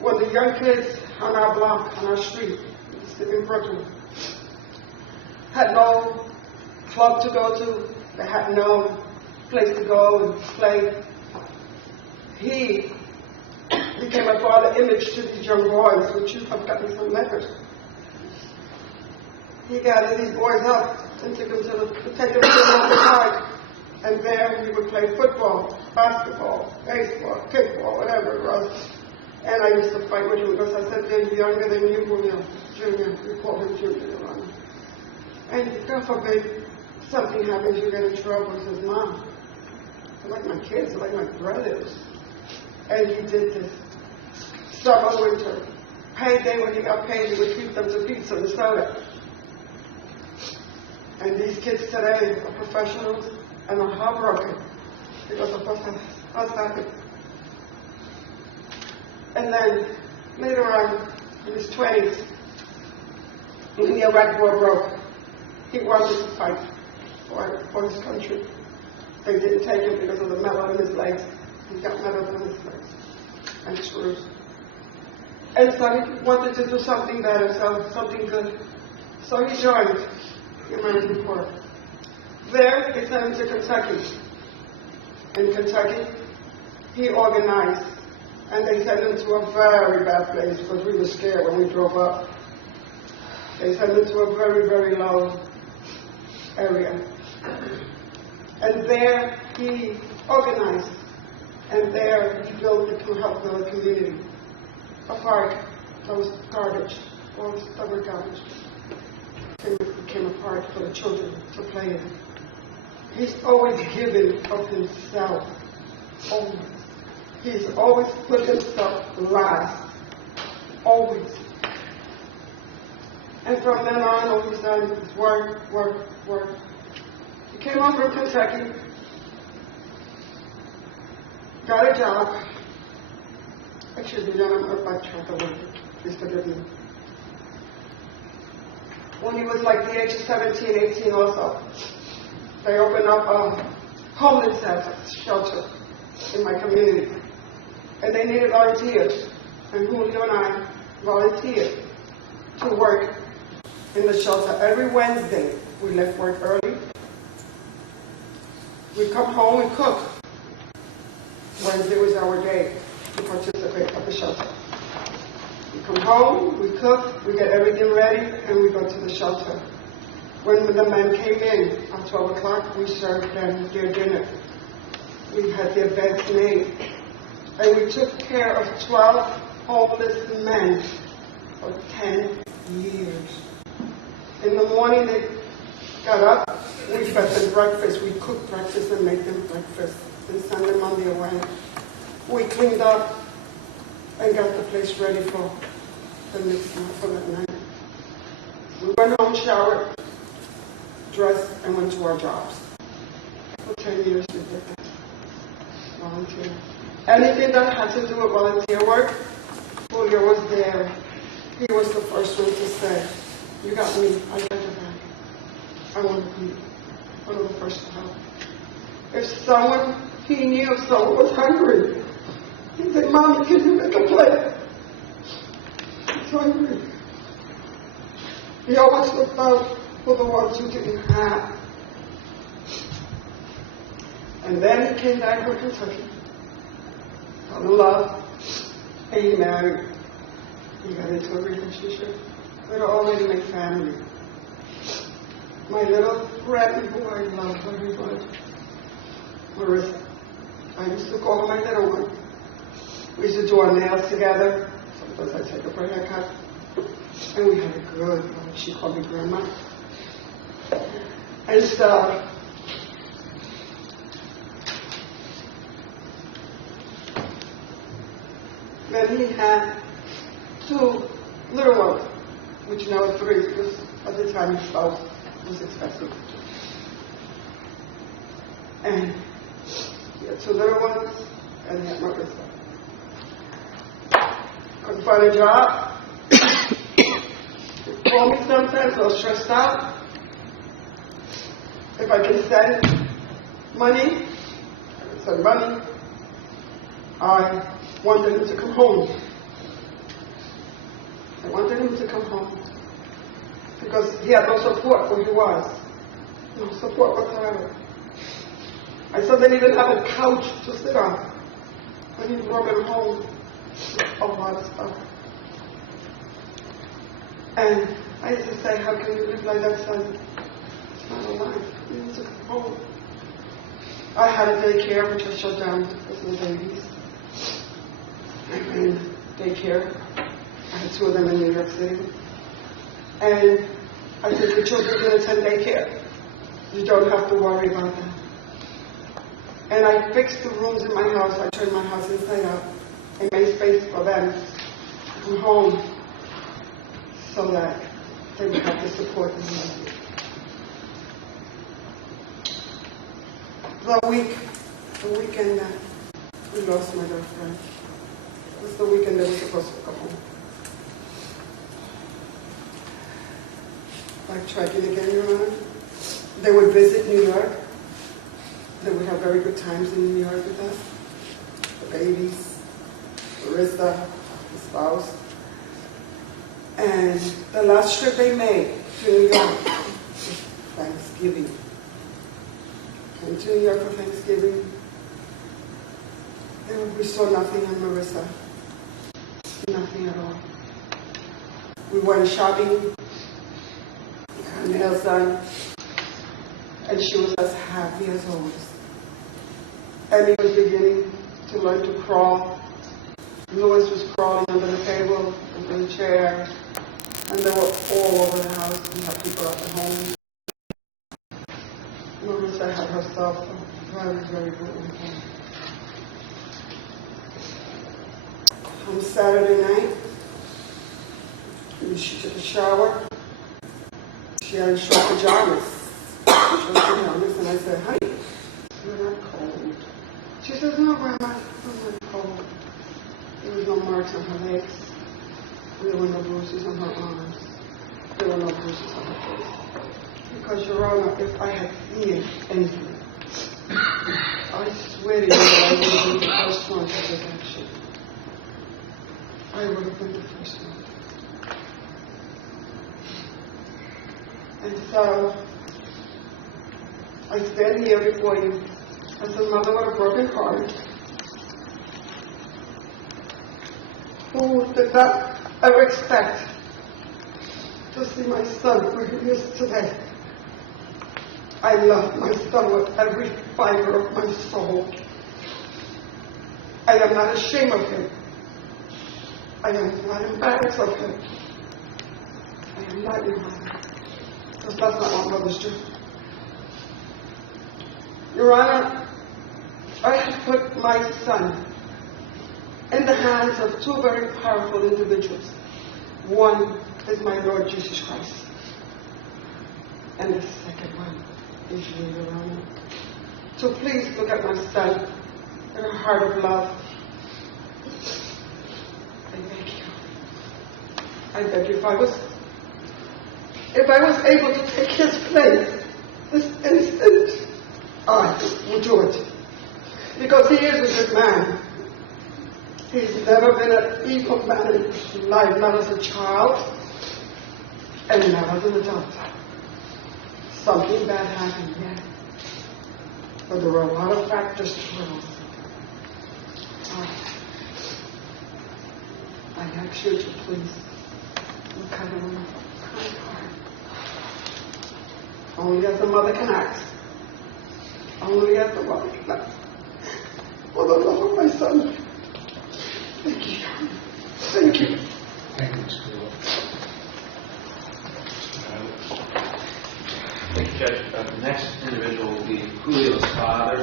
When the young kids on our block, on our street, in Brooklyn, had no club to go to, they had no place to go and play, he became a father image to these young boys, which you have gotten some letters. He gathered these boys up and took them to the local park, and there he would play football, basketball, baseball, kickball, whatever it was. And I used to fight with him because I said, they're younger than you, William, Junior. We call him Junior, Your Honor. And God forbid, something happens, you get in trouble. He says, Mom, they're like my kids, they're like my brothers. And he did this. Summer, winter. Payday, when he got paid, he would treat them to pizza and soda. And these kids today are professionals and are heartbroken because of what's happened. And then, later on, in his 20s, when the Iraq War broke, he wanted to fight for his country. They didn't take him because of the metal in his legs. He got metal in his legs and screws. And so he wanted to do something better, something good. So he joined the American Corps. There, they sent him to Kentucky. In Kentucky, he organized, and they sent him to a very bad place because we were scared when we drove up. They sent him to a very, very low area. And there he organized, and there he built the help build a community. A park that was garbage, all that were garbage. It became a park for the children to play in. He's always given of himself. Always. He's always put himself last. Always. And from then on, all he's done is work, work, work. He came home from Kentucky, got a job, a excuse me, John, I'm going to backtrack a little bit. Please forgive me. When he was like the age of 17, 18 also, they opened up a homeless shelter in my community. And they needed volunteers. And Julio and I volunteered to work in the shelter. Every Wednesday, we left work early. We come home and cook. Wednesday was our day to participate at the shelter. We come home, we cook, we get everything ready, and we go to the shelter. When the men came in at 12 o'clock, we served them their dinner. We had their beds made. And we took care of 12 homeless men for 10 years. In the morning, they got up, we fed them breakfast. We cooked breakfast and made them breakfast and sent them on their way. We cleaned up and got the place ready for the next night, for that night. We went home, showered, dressed, and went to our jobs. For 10 years we did that. Volunteer. Anything that had to do with volunteer work, Julio was there. He was the first one to say, "You got me, I got your back. I want to be one of the first to help." If someone, he knew if someone was hungry, he said, "Mommy, can you make a plate?" He's hungry. He always looked out for the ones who didn't have. And then he came back from Kentucky, fell in love, and he married. He got into a relationship with an already made family. My little friend who I love very much, Marissa. I used to call her my little one. We used to do our nails together. Sometimes I take her for a haircut. And we had a good life. She called me Grandma. And so, then he had 2 little ones, which now are 3, because at the time his spouse was expensive. And he had 2 little ones, and he had Marissa. Couldn't find a job. He'd call me sometimes, I was stressed out. If I can send money, I could send money. I wanted him to come home. I wanted him to come home. Because he had no support where he was. No support whatsoever. I said they didn't have a couch to sit on. When he brought him home, a lot of stuff. And I used to say, how can you live like that, son? It's not a life. You need to come home. I had a daycare which I shut down because of the babies. And daycare. I had 2 of them in New York City. And I said, your children can attend daycare. You don't have to worry about that. And I fixed the rooms in my house. I turned my house inside out and made space for them to come home so that they would have the support they needed. The weekend that we lost my girlfriend, it was the weekend they were supposed to come home. Backtracking again, Your Honor. They would visit New York. They would have very good times in New York with us. The babies, Marissa, the spouse. And the last trip they made to New York was Thanksgiving. Came to New York for Thanksgiving. And we saw nothing on Marissa. Nothing at all. We went shopping, her nails done, and she was as happy as always. And he was beginning to learn to crawl. Louis was crawling under the table, under the chair, and they were all over the house. We had people at the home. Marissa had herself a very, very good weekend. On Saturday night, she took a shower. She had short pajamas. And I said, honey, you're not cold. She says, no, Grandma, I'm not cold. There was no mark marks on her legs. There were no bruises on her arms. There were no bruises on her face. Because, Your Honor, if I had feared anything, I swear to you that I would have been the first one to take action. I would have been the first one. And so, I stand here before you as a mother with a broken heart who did not ever expect to see my son where he is today. I love my son with every fiber of my soul. I am not ashamed of him. I am not embarrassed of him. I am not your mother, because that's not what mothers do. Your Honor, I have put my son in the hands of two very powerful individuals. One is my Lord Jesus Christ, and the second one is you, Your Honor. So please look at my son in a heart of love. I beg you. I beg you, if I was able to take his place this instant, I would do it. Because he is a good man. He's never been an evil man in his life, not as a child, and not as an adult. Something bad happened, yeah. But there were a lot of factors to it. I ask you to please look at him with a kind heart. Only as a mother can ask. Only as a mother can ask. For the love of my son. Thank you. Thank you. Thank you, Mr. Grillo. Thank you, Judge. The next individual will be Julio's father,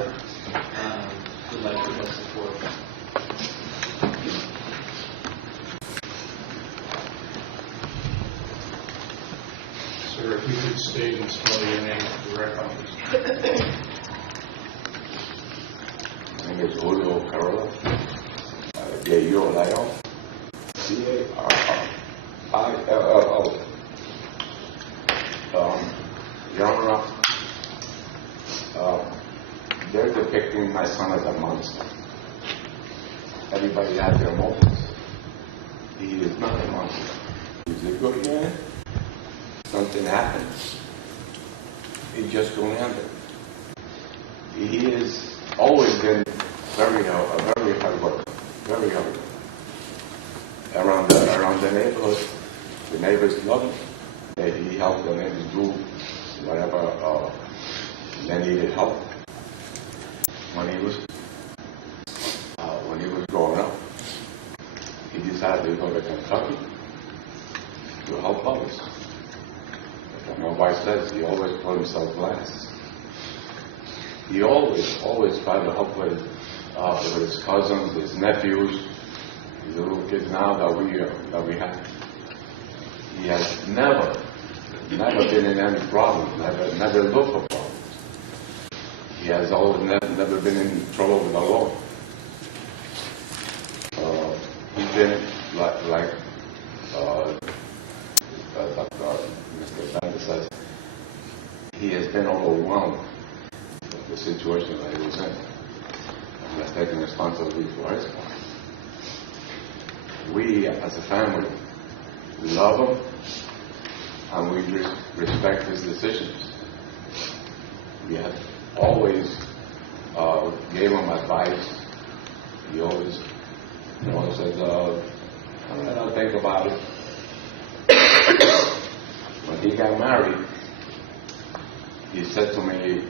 who'd like to address the court. Sir, if you could state and spell your name for the record, please. My name is Julio Carollo. J-U-L-I-O. C-A-R-R-I-L-L-O. Your Honor, they're depicting my son as a monster. Everybody has their moments. He is not a monster. He's a good man. Something happens. He just don't handle it. He has always been very hard worker. Very hard worker. Around the neighborhood, the neighbors love him. He helped the neighbors do whatever they needed help. When he was growing up, he decided to go to Kentucky to help others. Like my wife says, he always put himself last. He always tried to help with his cousins, his nephews, the little kids now that we have. He has never been in any problem, never looked for problems. He has always never been in trouble with the law. He's been like Mr. Bender says, he has been overwhelmed with the situation that he was in. He has taken responsibility for his part. We, as a family, love him and we respect his decisions. We have always gave him advice. He always says, I'll think about it. When he got married, he said to me,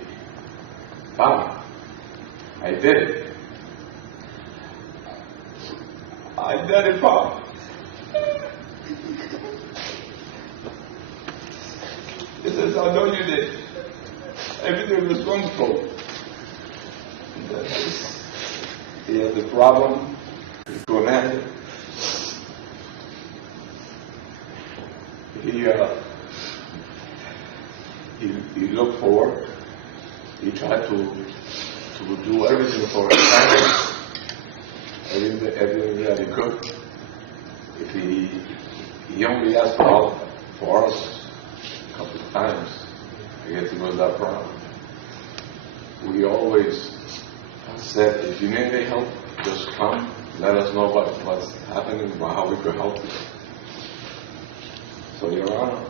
Papa, I did it. I did it, Papa. He says, I know you did. Everything was wonderful. He had the problem. He couldn't handle it. He looked forward. He tried to do everything for his family, everything that he could. if he only asked for help for us a couple of times, I guess he was that proud. We always said, if you need any help, just come, let us know what's happening, how we could help you. So, Your Honor,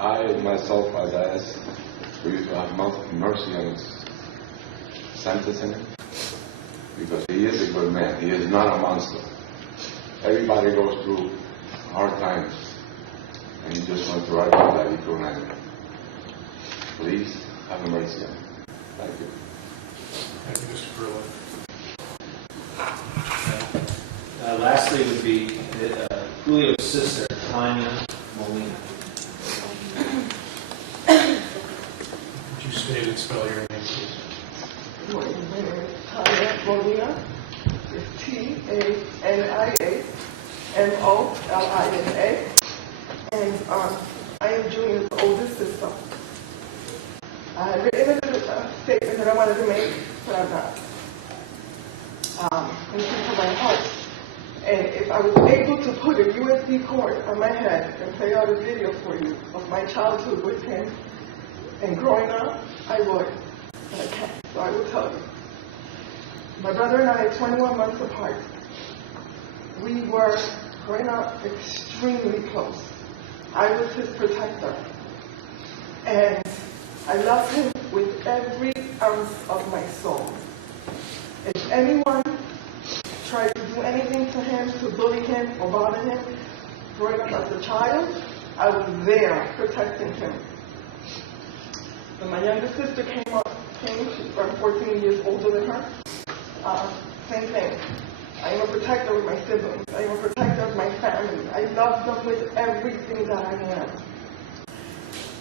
I myself, as I asked for you to have mercy on his sentencing him, because he is a good man. He is not a monster. Everybody goes through hard times, and he just went right on that. He couldn't handle it. Please have mercy on him. Thank you. Thank you, Mr. Grillo. Lastly would be Julio's sister, Tanya Molina. Would you state and spell your name, please? My name is Tanya Molina. It's TANIAMOLINA. And I am Junior's oldest sister. I had written a statement that I wanted to make, but I'm not. Thank you for my heart. And if I was able to put a USB cord on my head and play out a video for you of my childhood with him and growing up, I would. But I can't, so I will tell you. My brother and I are 21 months apart. We were, growing up, extremely close. I was his protector. And I love him with every ounce of my soul. If anyone tried to do anything to him, to bully him or bother him, growing up as a child, I was there protecting him. When my younger sister came, she's about 14 years older than her, same thing. I am a protector of my siblings. I am a protector of my family. I love them with everything that I am.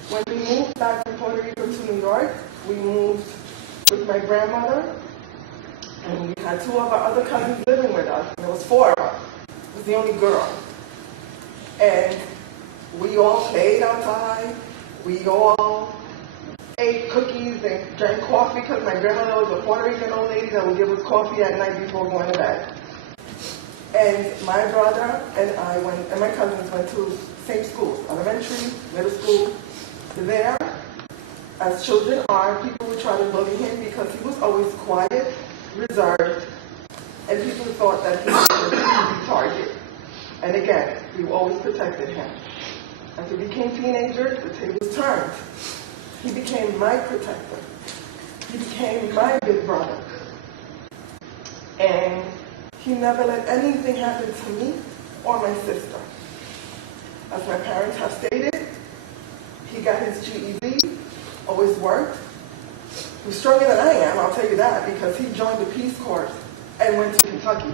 When we moved back from Puerto Rico to New York, we moved with my grandmother, and we had two of our other cousins living with us, and there was four of us. I was the only girl. And we all played outside. We all ate cookies and drank coffee because my grandmother was a Puerto Rican old lady that would give us coffee at night before going to bed. And my brother and my cousins went to same schools, elementary, middle school. There, as children are, people would try to bully him because he was always quiet, reserved, and people thought that he was an easy target. And again, we always protected him. As we became teenagers, the tables turned. He became my protector. He became my big brother. And he never let anything happen to me or my sister. As my parents have stated, he got his GED, always worked. He was stronger than I am, I'll tell you that, because he joined the Peace Corps and went to Kentucky.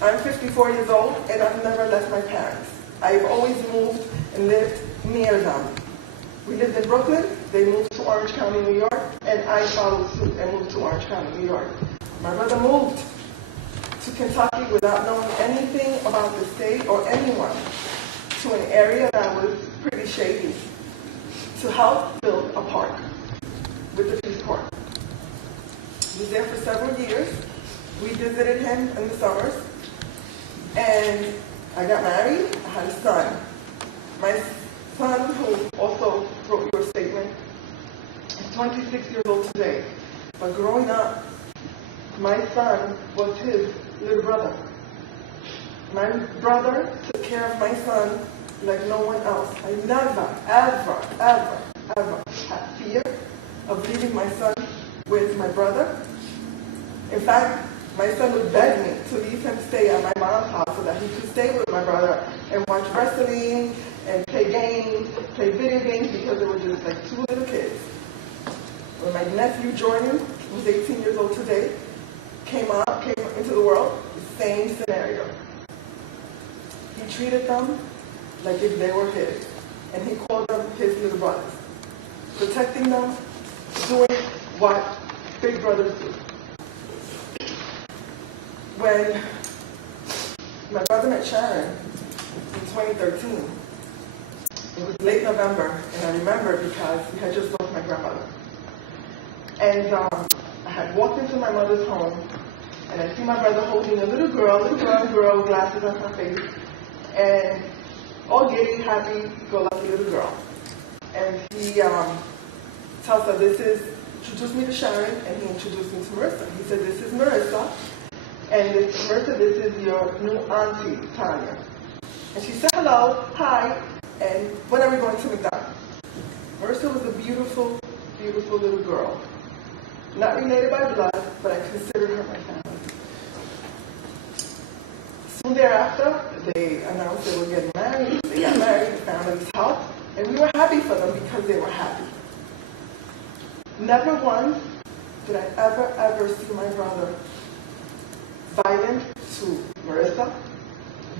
I'm 54 years old, and I've never left my parents. I've always moved and lived near them. We lived in Brooklyn, they moved to Orange County, New York, and I followed suit and moved to Orange County, New York. My brother moved to Kentucky without knowing anything about the state or anyone, to an area that was pretty shady, to help build a park with the Peace Corps. He was there for several years. We visited him in the summers. And I got married. I had a son. My son, who also wrote your statement, is 26 years old today. But growing up, my son was his little brother. My brother took care of my son like no one else. I never, ever, ever, ever had fear of leaving my son with my brother. In fact, my son would beg me to leave him stay at my mom's house so that he could stay with my brother and watch wrestling and play games, play video games, because they were just like two little kids. When my nephew Jordan, who's 18 years old today, came into the world, the same scenario. He treated them like if they were his, and he called them his little brothers, protecting them, doing what big brothers do. When my brother met Sharon in 2013, it was late November, and I remember because we had just lost my grandmother. And I had walked into my mother's home, and I see my brother holding a little girl with glasses on her face, and all giddy, happy, go lucky little girl. And he tells her, introduced me to Sharon, and he introduced me to Marissa. He said, this is Marissa, and Marissa, this is your new auntie, Tanya. And she said, hello, hi, and when are we going to McDonald's? Marissa was a beautiful, beautiful little girl. Not related by blood, but I considered her my family. Soon thereafter, they announced they were getting married. They got married, the families helped, and we were happy for them because they were happy. Never once did I ever see my brother violent to Marissa,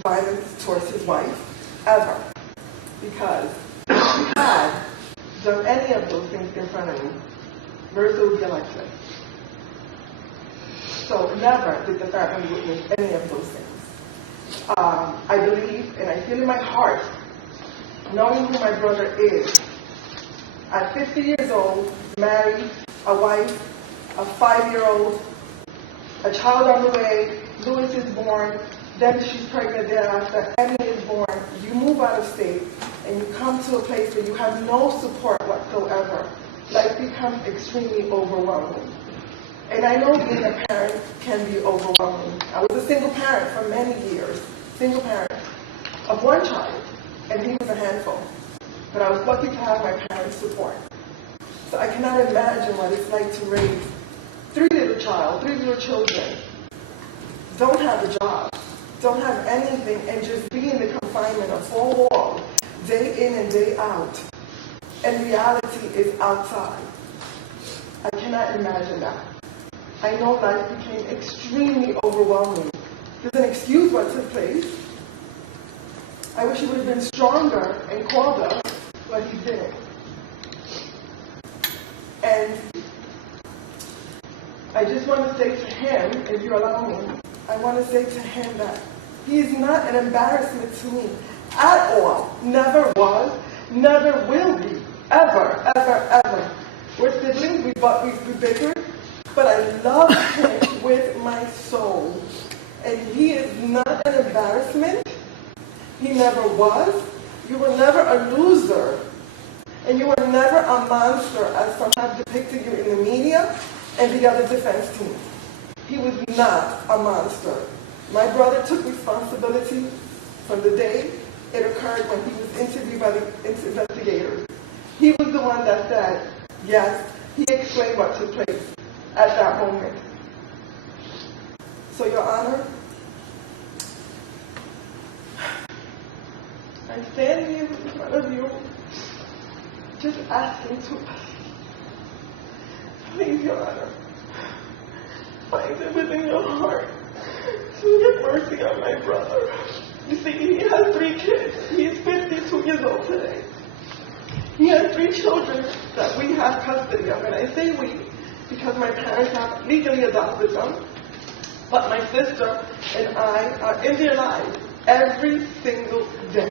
violent towards his wife, ever. Because if he had done any of those things in front of me, Marissa would be like this. So never did the family witness any of those things. I believe and I feel in my heart, knowing who my brother is, at 50 years old, married, a wife, a 5-year-old, a child on the way, Louis is born, then she's pregnant thereafter, Emmy is born, you move out of state, and you come to a place where you have no support whatsoever. Life becomes extremely overwhelming. And I know being a parent can be overwhelming. I was a single parent for many years, single parent of one child, and he was a handful. But I was lucky to have my parents' support. So I cannot imagine what it's like to raise three little children, don't have a job, don't have anything, and just be in the confinement of 4 walls, day in and day out. And reality is outside. I cannot imagine that. I know life became extremely overwhelming. Doesn't excuse what took place. I wish he would have been stronger and called us, but he didn't. And I just want to say to him, if you allow me, I want to say to him that he is not an embarrassment to me at all. Never was, never will be, ever, ever, ever. We're siblings, we bickered, but I love him with my soul. And he is not an embarrassment. He never was. You were never a loser. And you were never a monster, as some have depicted you in the media and the other defense team. He was not a monster. My brother took responsibility from the day it occurred when he was interviewed by the investigators. He was the one that said, yes, he explained what took place at that moment. So, Your Honor, I stand here in front of you just asking to, please, Your Honor, find it within your heart to get mercy on my brother. You see, he has 3 kids. He's 52 years old today. He has 3 children that we have custody of, and I say we because my parents have legally adopted them, but my sister and I are in their lives every single day.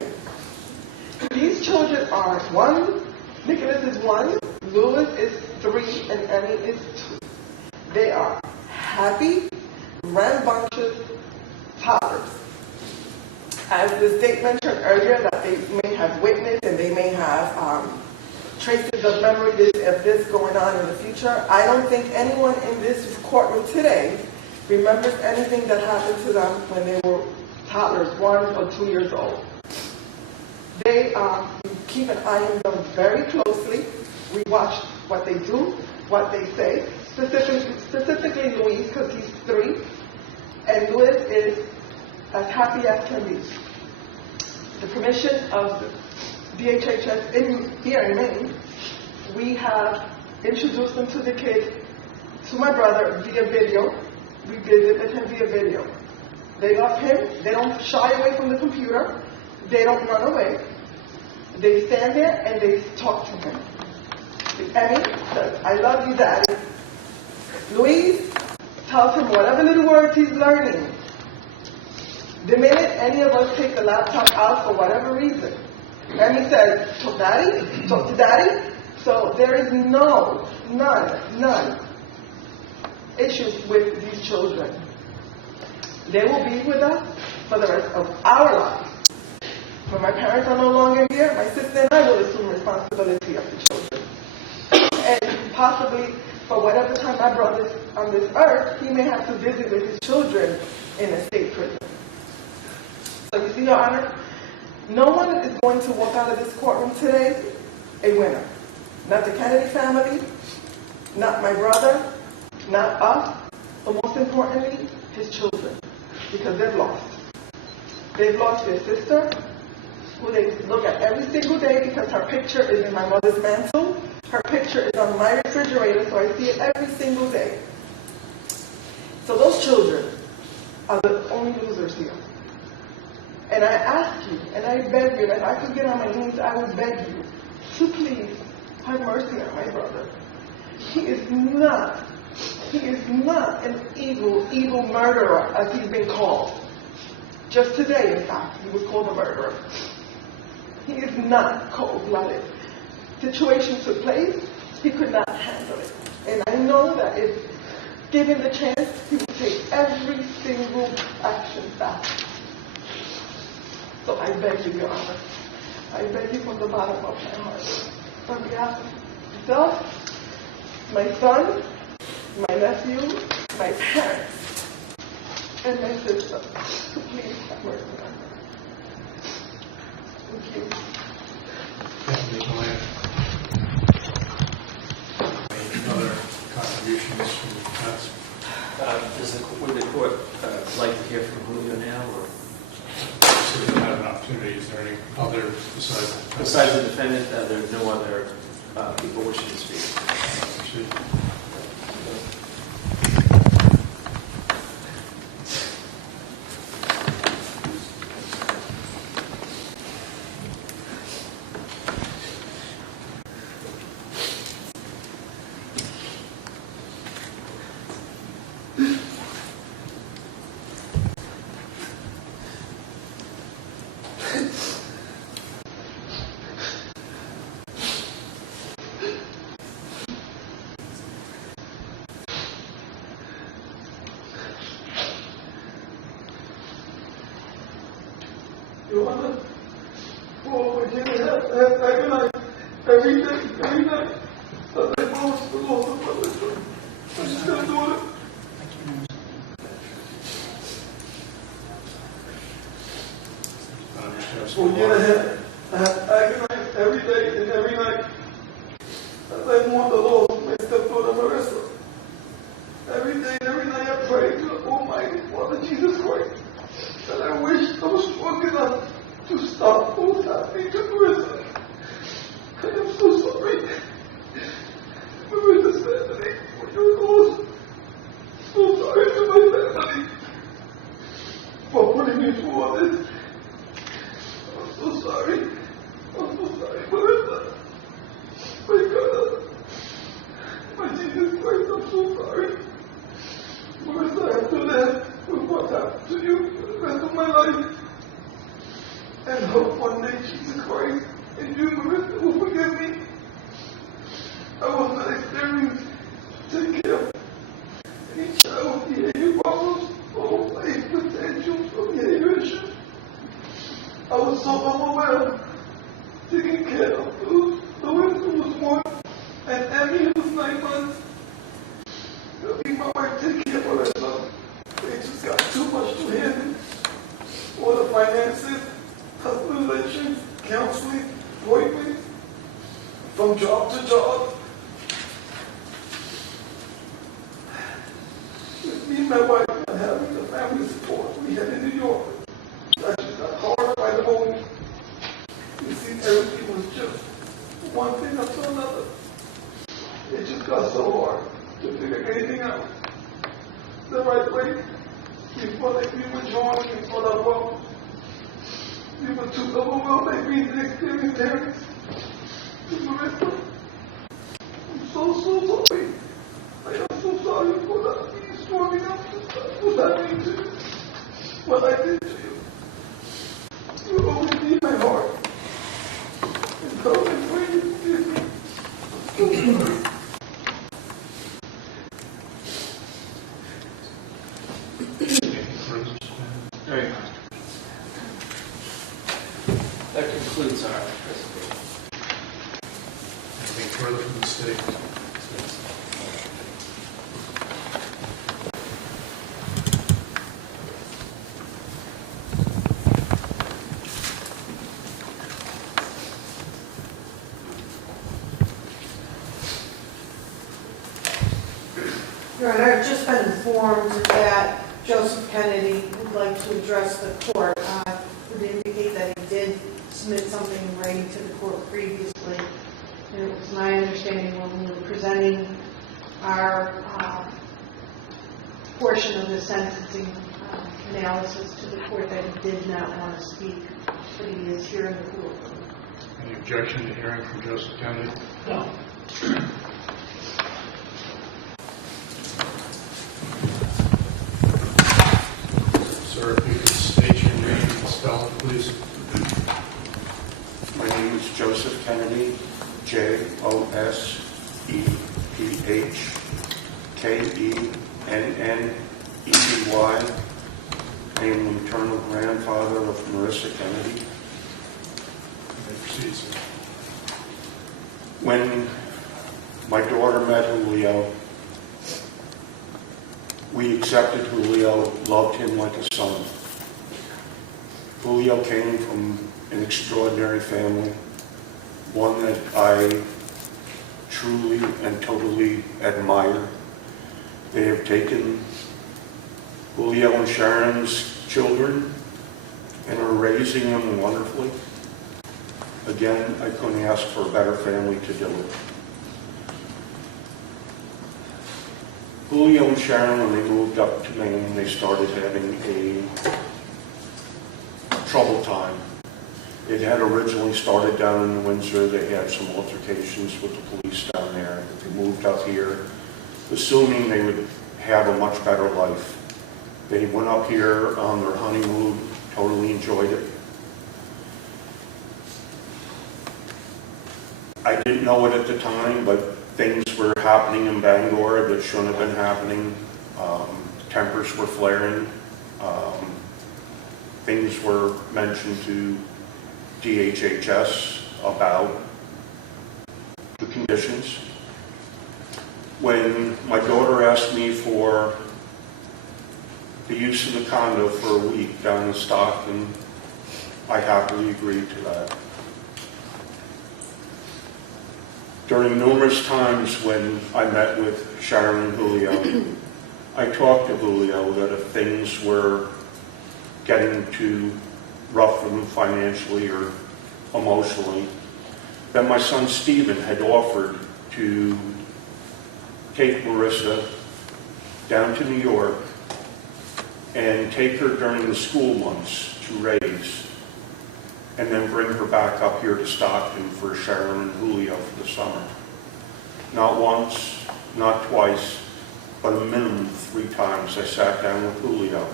These children are 1, Nicholas is 1, Louis is 3, and Emmy is 2. They are happy, rambunctious toddlers. As the state mentioned earlier, that they may have witnessed and they may have traces of memory of this going on in the future, I don't think anyone in this courtroom today remembers anything that happened to them when they were toddlers, 1 or 2 years old. They keep an eye on them very closely. We watch what they do, what they say, specifically Louis, because he's 3, and Louis is as happy as can be. The permission of the DHHS here in Maine, we have introduced them to the kids, to my brother via video. We visit with him via video. They love him. They don't shy away from the computer. They don't run away. They stand there and they talk to him. Emmy says, I love you, Daddy. Louise tells him whatever little words he's learning. The minute any of us take the laptop out for whatever reason, Emmy says, talk to Daddy. So there is none issues with these children. They will be with us for the rest of our lives. When my parents are no longer here, my sister and I will assume responsibility of the children. And possibly, for whatever time my brother's on this earth, he may have to visit with his children in a state prison. So you see, Your Honor, no one is going to walk out of this courtroom today a winner. Not the Kennedy family, not my brother, not us, but most importantly, his children, because they've lost. They've lost their sister, who they look at every single day because her picture is in my mother's mantle. Her picture is on my refrigerator, so I see it every single day. So those children are the only losers here. And I ask you, and I beg you, and if I could get on my knees, I would beg you to please have mercy on my brother. He is not an evil murderer as he's been called. Just today, in fact, he was called a murderer. He is not cold-blooded. Situation took place, he could not handle it. And I know that if given the chance, he would take every single action back. So I beg you, Your Honor, I beg you from the bottom of my heart, on behalf of myself, my son, my nephew, my parents, and my sister, to please have mercy on me. Thank you. Any other contributions from the council? Would the court like to hear from Julio now, or So we have an opportunity. Is there any other besides the defendant, there are no other people wishing to speak? Your Honor, for Virginia, every night, as I lost the loss of my sister, I'm still doing it. For a year and a half, I have agonized every day and every night as I mourn the loss of my stepdaughter Marissa. Every day and every night I pray to the Almighty Father Jesus Christ that I wish I was strong enough to stop what was happening to Marissa. I am so sorry. Marissa's family, for your loss. So sorry to my family for putting me through all this. I'm so sorry. I'm so sorry, Marissa. My God. My Jesus Christ, I'm so sorry. Marissa, I have to live with what happened to you for the rest of my life. And hope one day Jesus Christ and you, Marissa, will forgive me. I was not experienced to take care of any child with behavior problems or life potential for behavior issues. I was so overwhelmed taking care of Louis, who was 1, and Emmy, who was 9 months. Helping my wife take care of her son. It just got too much to handle. All the finances, hospitalizations, counseling, appointments, from job to job. With me and my wife not having the family support we had in New York, I just got harder by the moment. You see, everything was just one thing after another. It just got so hard to figure anything out the right way. Before we were joined, we thought our well, we were too overwhelmed by being inexperienced parents. Marissa, I'm so sorry. I am so sorry for not being strong enough to stop what happening to you. What I did to you. You will always be in my heart. And so I pray you forgive me. I'm so sorry. Any further concludes our presentation. Anything further from the state? Your Honor, I've just been informed that Joseph Kennedy would like to address the court. Would indicate that he did submit something in writing to the court previously. And it was my understanding when we were presenting our portion of the sentencing analysis to the court that he did not want to speak, but he is here in the court. Any objection to hearing from Joseph Kennedy? No. Sir, if you could state your name and spell it, please. My name is Joseph Kennedy, Joseph Kennedy. I am the maternal grandfather of Marissa Kennedy. You may proceed, sir. When my daughter met Julio, we accepted Julio, loved him like a son. Julio came from an extraordinary family, one that I truly and totally admire. They have taken Julio and Sharon's children and are raising them wonderfully. Again, I couldn't ask for a better family to do it. Julio and Sharon, when they moved up to Maine, they started having a troubled time. It had originally started down in Windsor. They had some altercations with the police down there. They moved up here, assuming they would have a much better life. They went up here on their honeymoon, totally enjoyed it. I didn't know it at the time, but things were happening in Bangor that shouldn't have been happening. Tempers were flaring. Things were mentioned to DHHS about the conditions. When my daughter asked me for the use of the condo for a week down in Stockton, I happily agreed to that. During numerous times when I met with Sharon and Julio, I talked to Julio that if things were getting too rough for them financially or emotionally, that my son Stephen had offered to take Marissa down to New York and take her during the school months to raise, and then bring her back up here to Stockton for Sharon and Julio for the summer. Not once, not twice, but a minimum of 3 times I sat down with Julio.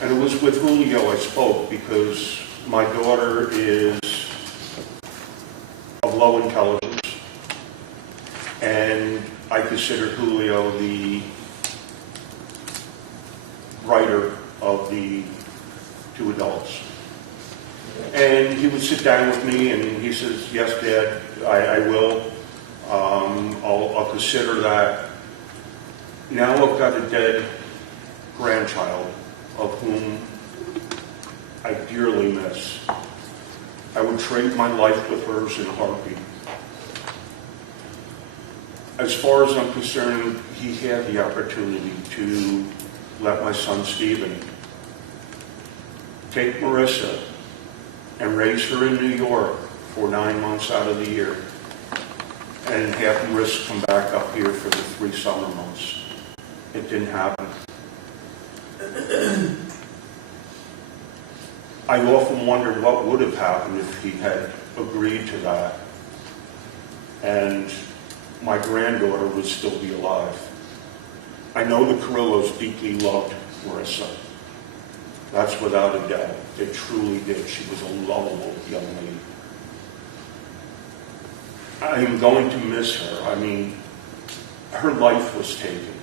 And it was with Julio I spoke because my daughter is of low intelligence, and I consider Julio the brighter of the 2 adults. And he would sit down with me and he says, yes, Dad, I will. I'll consider that. Now I've got a dead grandchild of whom I dearly miss. I would trade my life with hers in a heartbeat. As far as I'm concerned, he had the opportunity to let my son Stephen take Marissa and raise her in New York for 9 months out of the year, and have Marissa come back up here for the 3 summer months. It didn't happen. I often wondered what would have happened if he had agreed to that, and my granddaughter would still be alive. I know the Carrillos deeply loved Marissa. That's without a doubt. They truly did. She was a lovable young lady. I am going to miss her. I mean, her life was taken.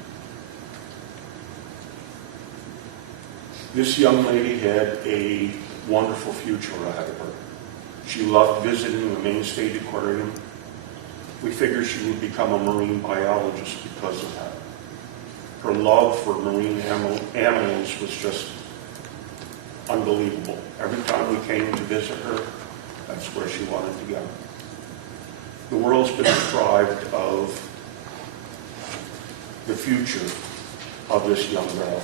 This young lady had a wonderful future ahead of her. She loved visiting the Maine State Aquarium. We figured she would become a marine biologist because of that. Her love for marine animals was just unbelievable. Every time we came to visit her, that's where she wanted to go. The world's been deprived of the future of this young girl.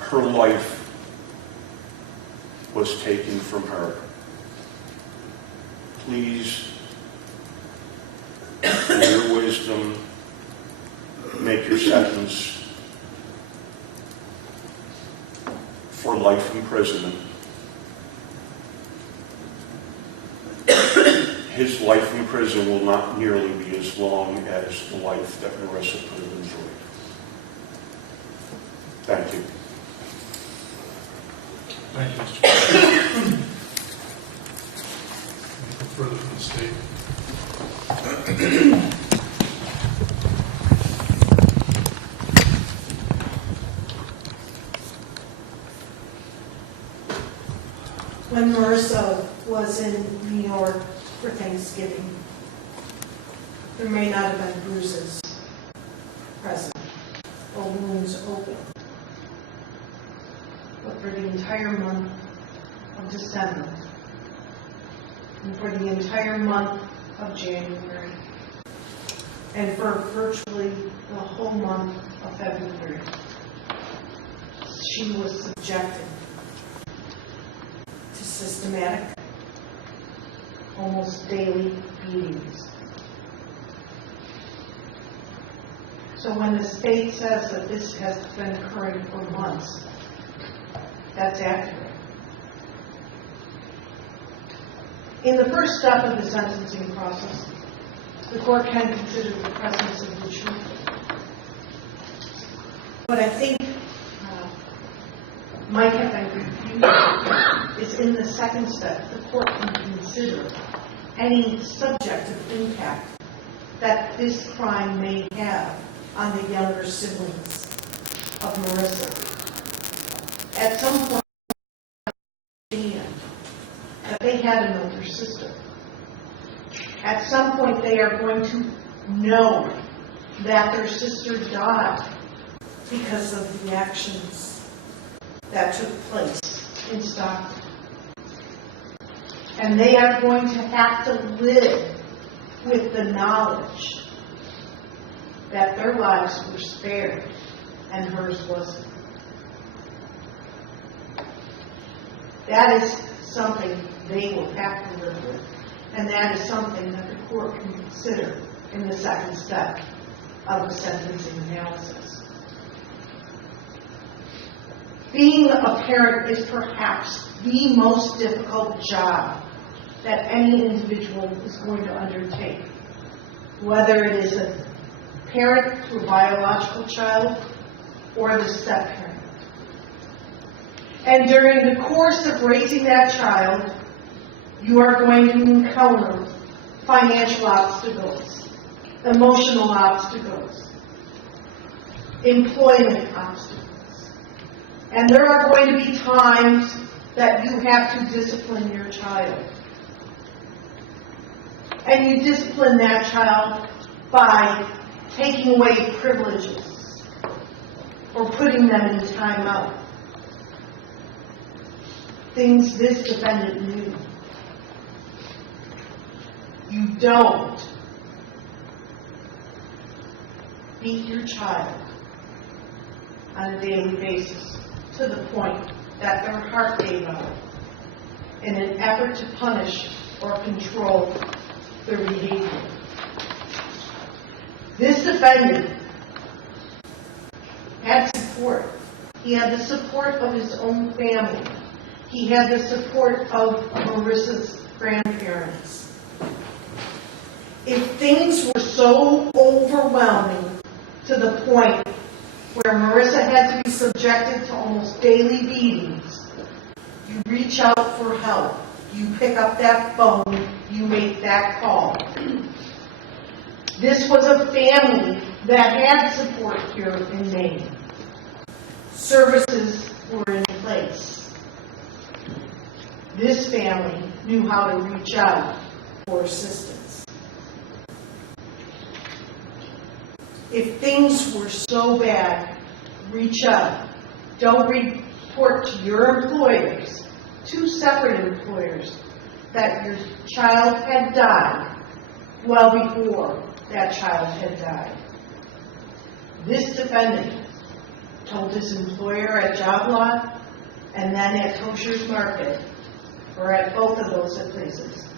Her life was taken from her. Please, in your wisdom, make your sentence for life imprisonment. His life in prison will not nearly be as long as the life that Marissa could have enjoyed. Thank you. Thank you, Mr. Chairman. Anything further from the state? When Marissa was in New York for Thanksgiving, there may not have been bruises present or wounds open. But for the entire month of December, and for the entire month of January, and for virtually the whole month of February, she was subjected to systematic, almost daily beatings. So when the state says that this has been occurring for months, that's accurate. In the first step of the sentencing process, the court can consider the presence of the truth. But I think might have been confused is in the second step, the court can consider any subjective impact that this crime may have on the younger siblings of Marissa. At some point, that they had an older sister. At some point, they are going to know that their sister died because of the actions that took place in Stockton. And they are going to have to live with the knowledge that their lives were spared and hers wasn't. That is something they will have to live with. And that is something that the court can consider in the second step of the sentencing analysis. Being a parent is perhaps the most difficult job that any individual is going to undertake, whether it is a parent to a biological child or the step-parent. And during the course of raising that child, you are going to encounter financial obstacles, emotional obstacles, employment obstacles. And there are going to be times that you have to discipline your child. And you discipline that child by taking away privileges or putting them in timeout. Things this defendant knew. You don't beat your child on a daily basis to the point that their heart gave out in an effort to punish or control their behavior. This defendant had support. He had the support of his own family. He had the support of Marissa's grandparents. If things were so overwhelming to the point where Marissa had to be subjected to almost daily beatings, you reach out for help. You pick up that phone. You make that call. This was a family that had support here in Maine. Services were in place. this family knew how to reach out for assistance. If things were so bad, reach out. Don't report to your employers, 2 separate employers, that your child had died well before that child had died. This defendant told his employer at Job Lot and then at Kosher's Market, or at both of those places,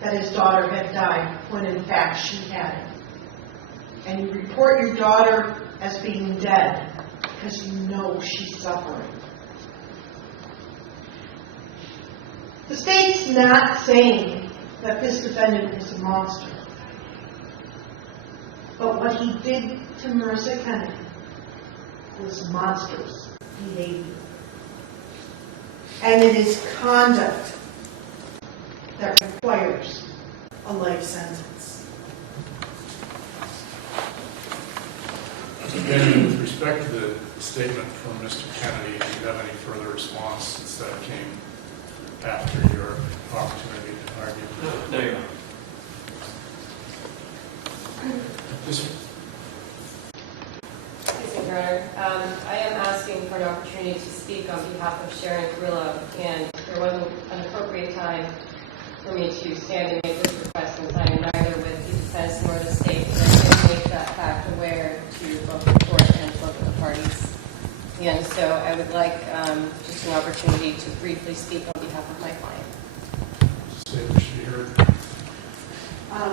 that his daughter had died when in fact she hadn't. And you report your daughter as being dead because you know she's suffering. The state's not saying that this defendant is a monster. But what he did to Marissa Kennedy was monstrous behavior. And it is conduct that requires a life sentence. And with respect to the statement from Mr. Kennedy, do you have any further response since that came after your opportunity to argue? No, you're not. Just Excuse me, Your Honor. I am asking for an opportunity to speak on behalf of Sharon Carrillo, and there wasn't an appropriate time for me to stand and make this request since I am neither with the defense nor the state, but I did make that fact aware to both the court and both of the parties. And so I would like just an opportunity to briefly speak on behalf of my client. say we should be heard.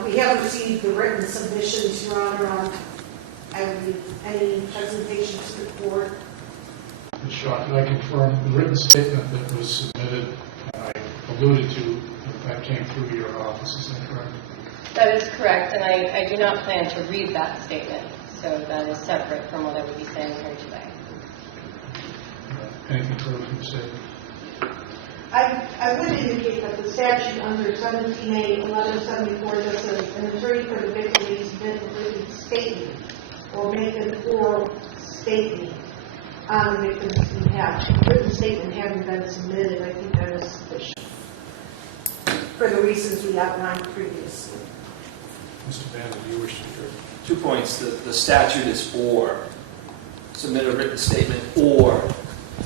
We haven't received the written submissions, Your Honor, on any presentation to the court. Ms. Shaw, can I confirm the written statement that was submitted, I alluded to, that came through your office, is that correct? That is correct, and I do not plan to read that statement, so that is separate from what I would be saying here today. Anything further from the statement? I would indicate that the statute under 17A 1174 just says an attorney for the victim may submit a written statement or make an oral statement on the victim's behalf. The written statement having been submitted, I think that is sufficient for the reasons we outlined previously. Mr. Bandel, do you wish to hear? 2 points. The statute is or. Submit a written statement or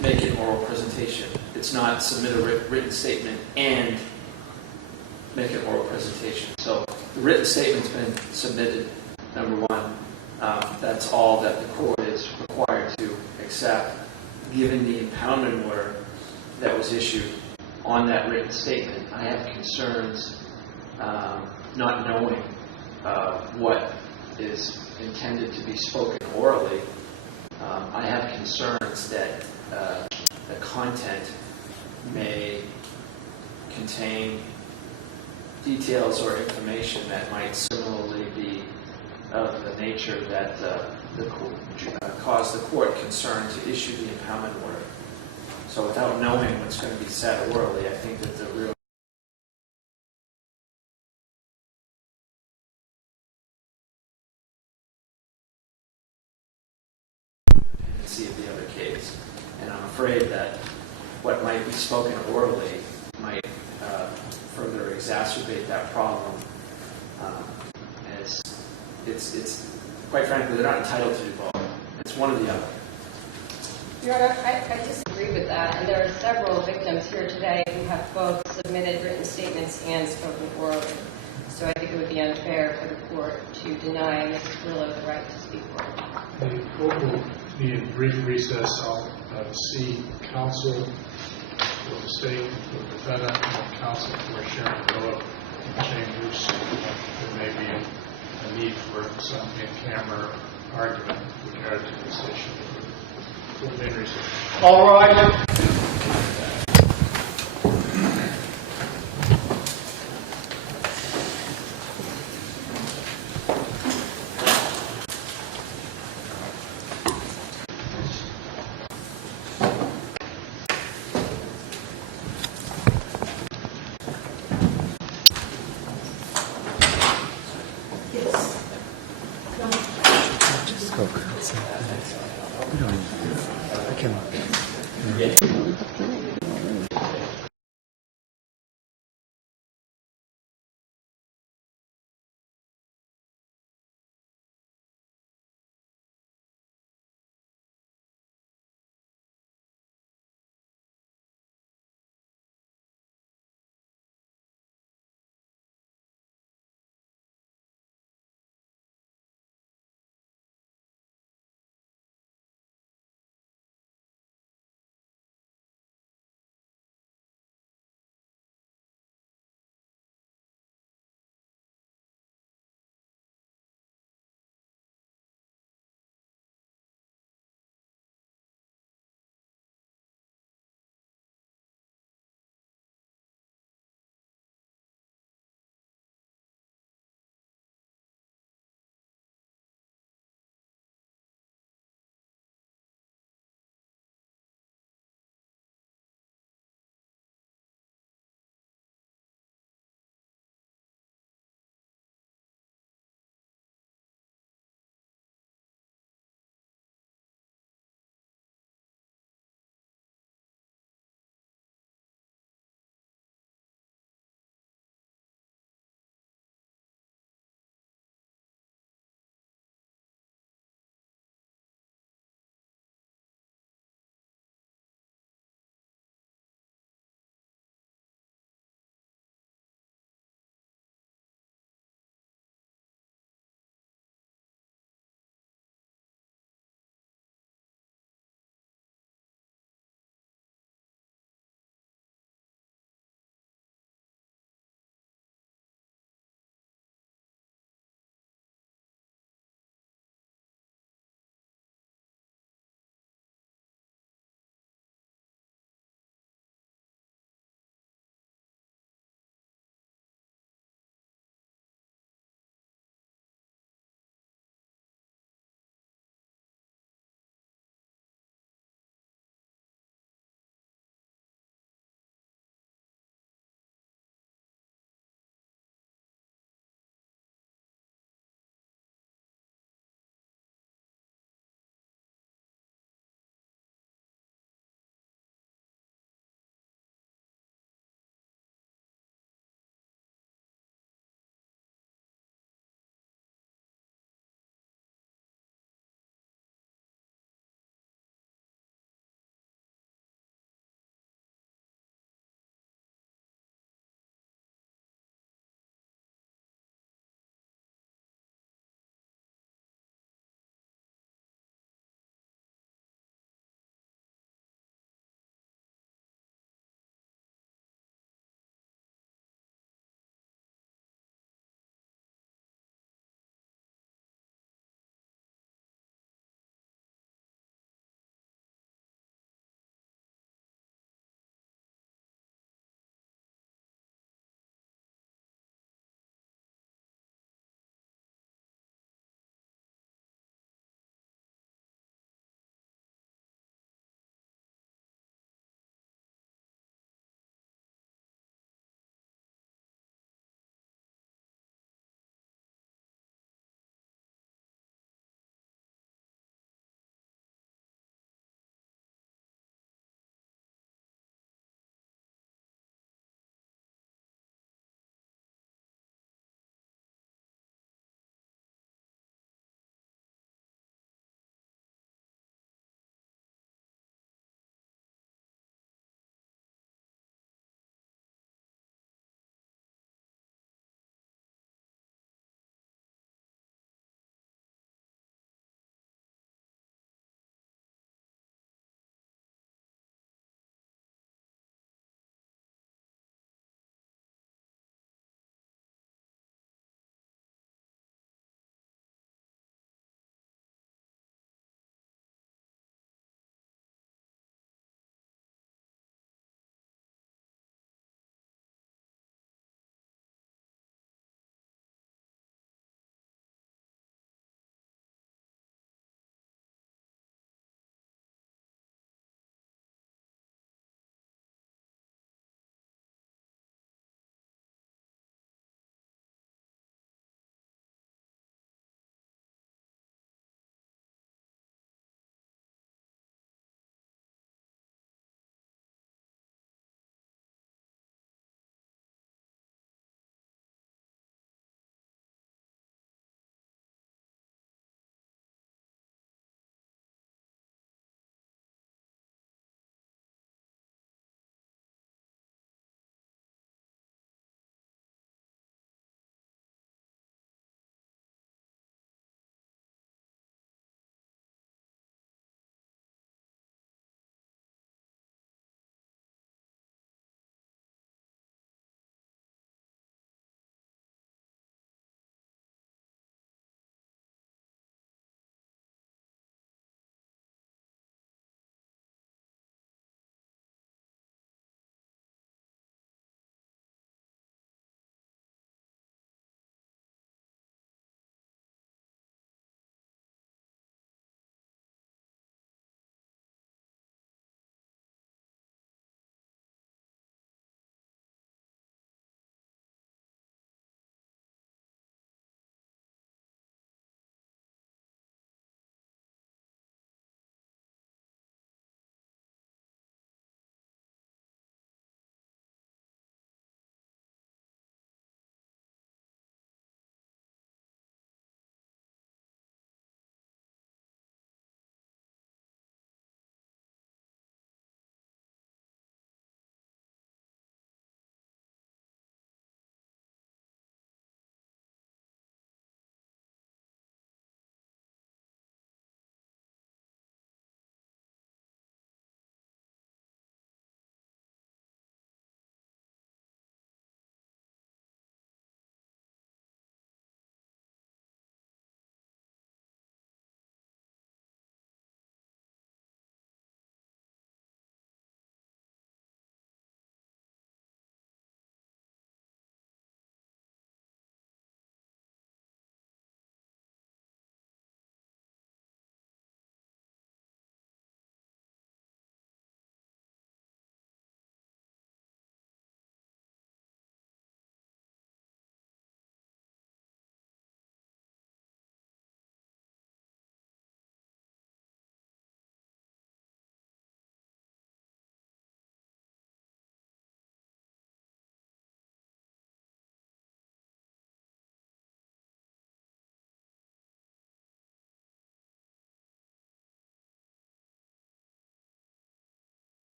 make an oral presentation. It's not submit a written statement and make an oral presentation. So the written statement's been submitted, number one. That's all that the court is required to accept, given the impoundment order that was issued on that written statement. I have concerns not knowing what is intended to be spoken orally. I have concerns that the content may contain details or information that might similarly be of the nature that cause the court concern to issue the impoundment order. So without knowing what's going to be said orally, I think that the real dependency of the other case. And I'm afraid that what might be spoken orally might further exacerbate that problem. As it's quite frankly, they're not entitled to do both. It's one or the other. Your Honor, I disagree with that, and there are several victims here today who have both submitted written statements and spoken orally. So I think it would be unfair for the court to deny Mrs. Carrillo the right to speak orally. The court will be in brief recess. I'll see counsel for the state, for the defendant, and counsel for Sharon Carrillo in chambers. There may be a need for some in-camera argument with regard to this issue. We'll be in recess. All right.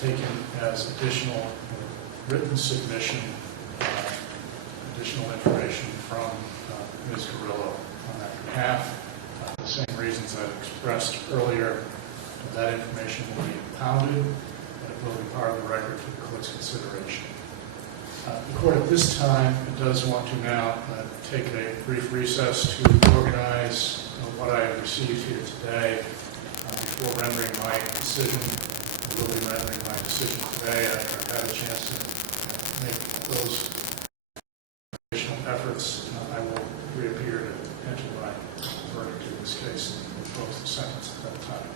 taken as additional written submission, additional information from Ms. Carrillo on that behalf. The same reasons I expressed earlier, that information will be impounded, and it will be part of the record for the court's consideration. The court at this time does want to now take a brief recess to organize what I have received here today before rendering my decision. I will be rendering my decision today. I've had a chance to make those additional efforts. I will reappear to enter my verdict in this case and close the sentence at that time.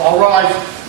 All rise.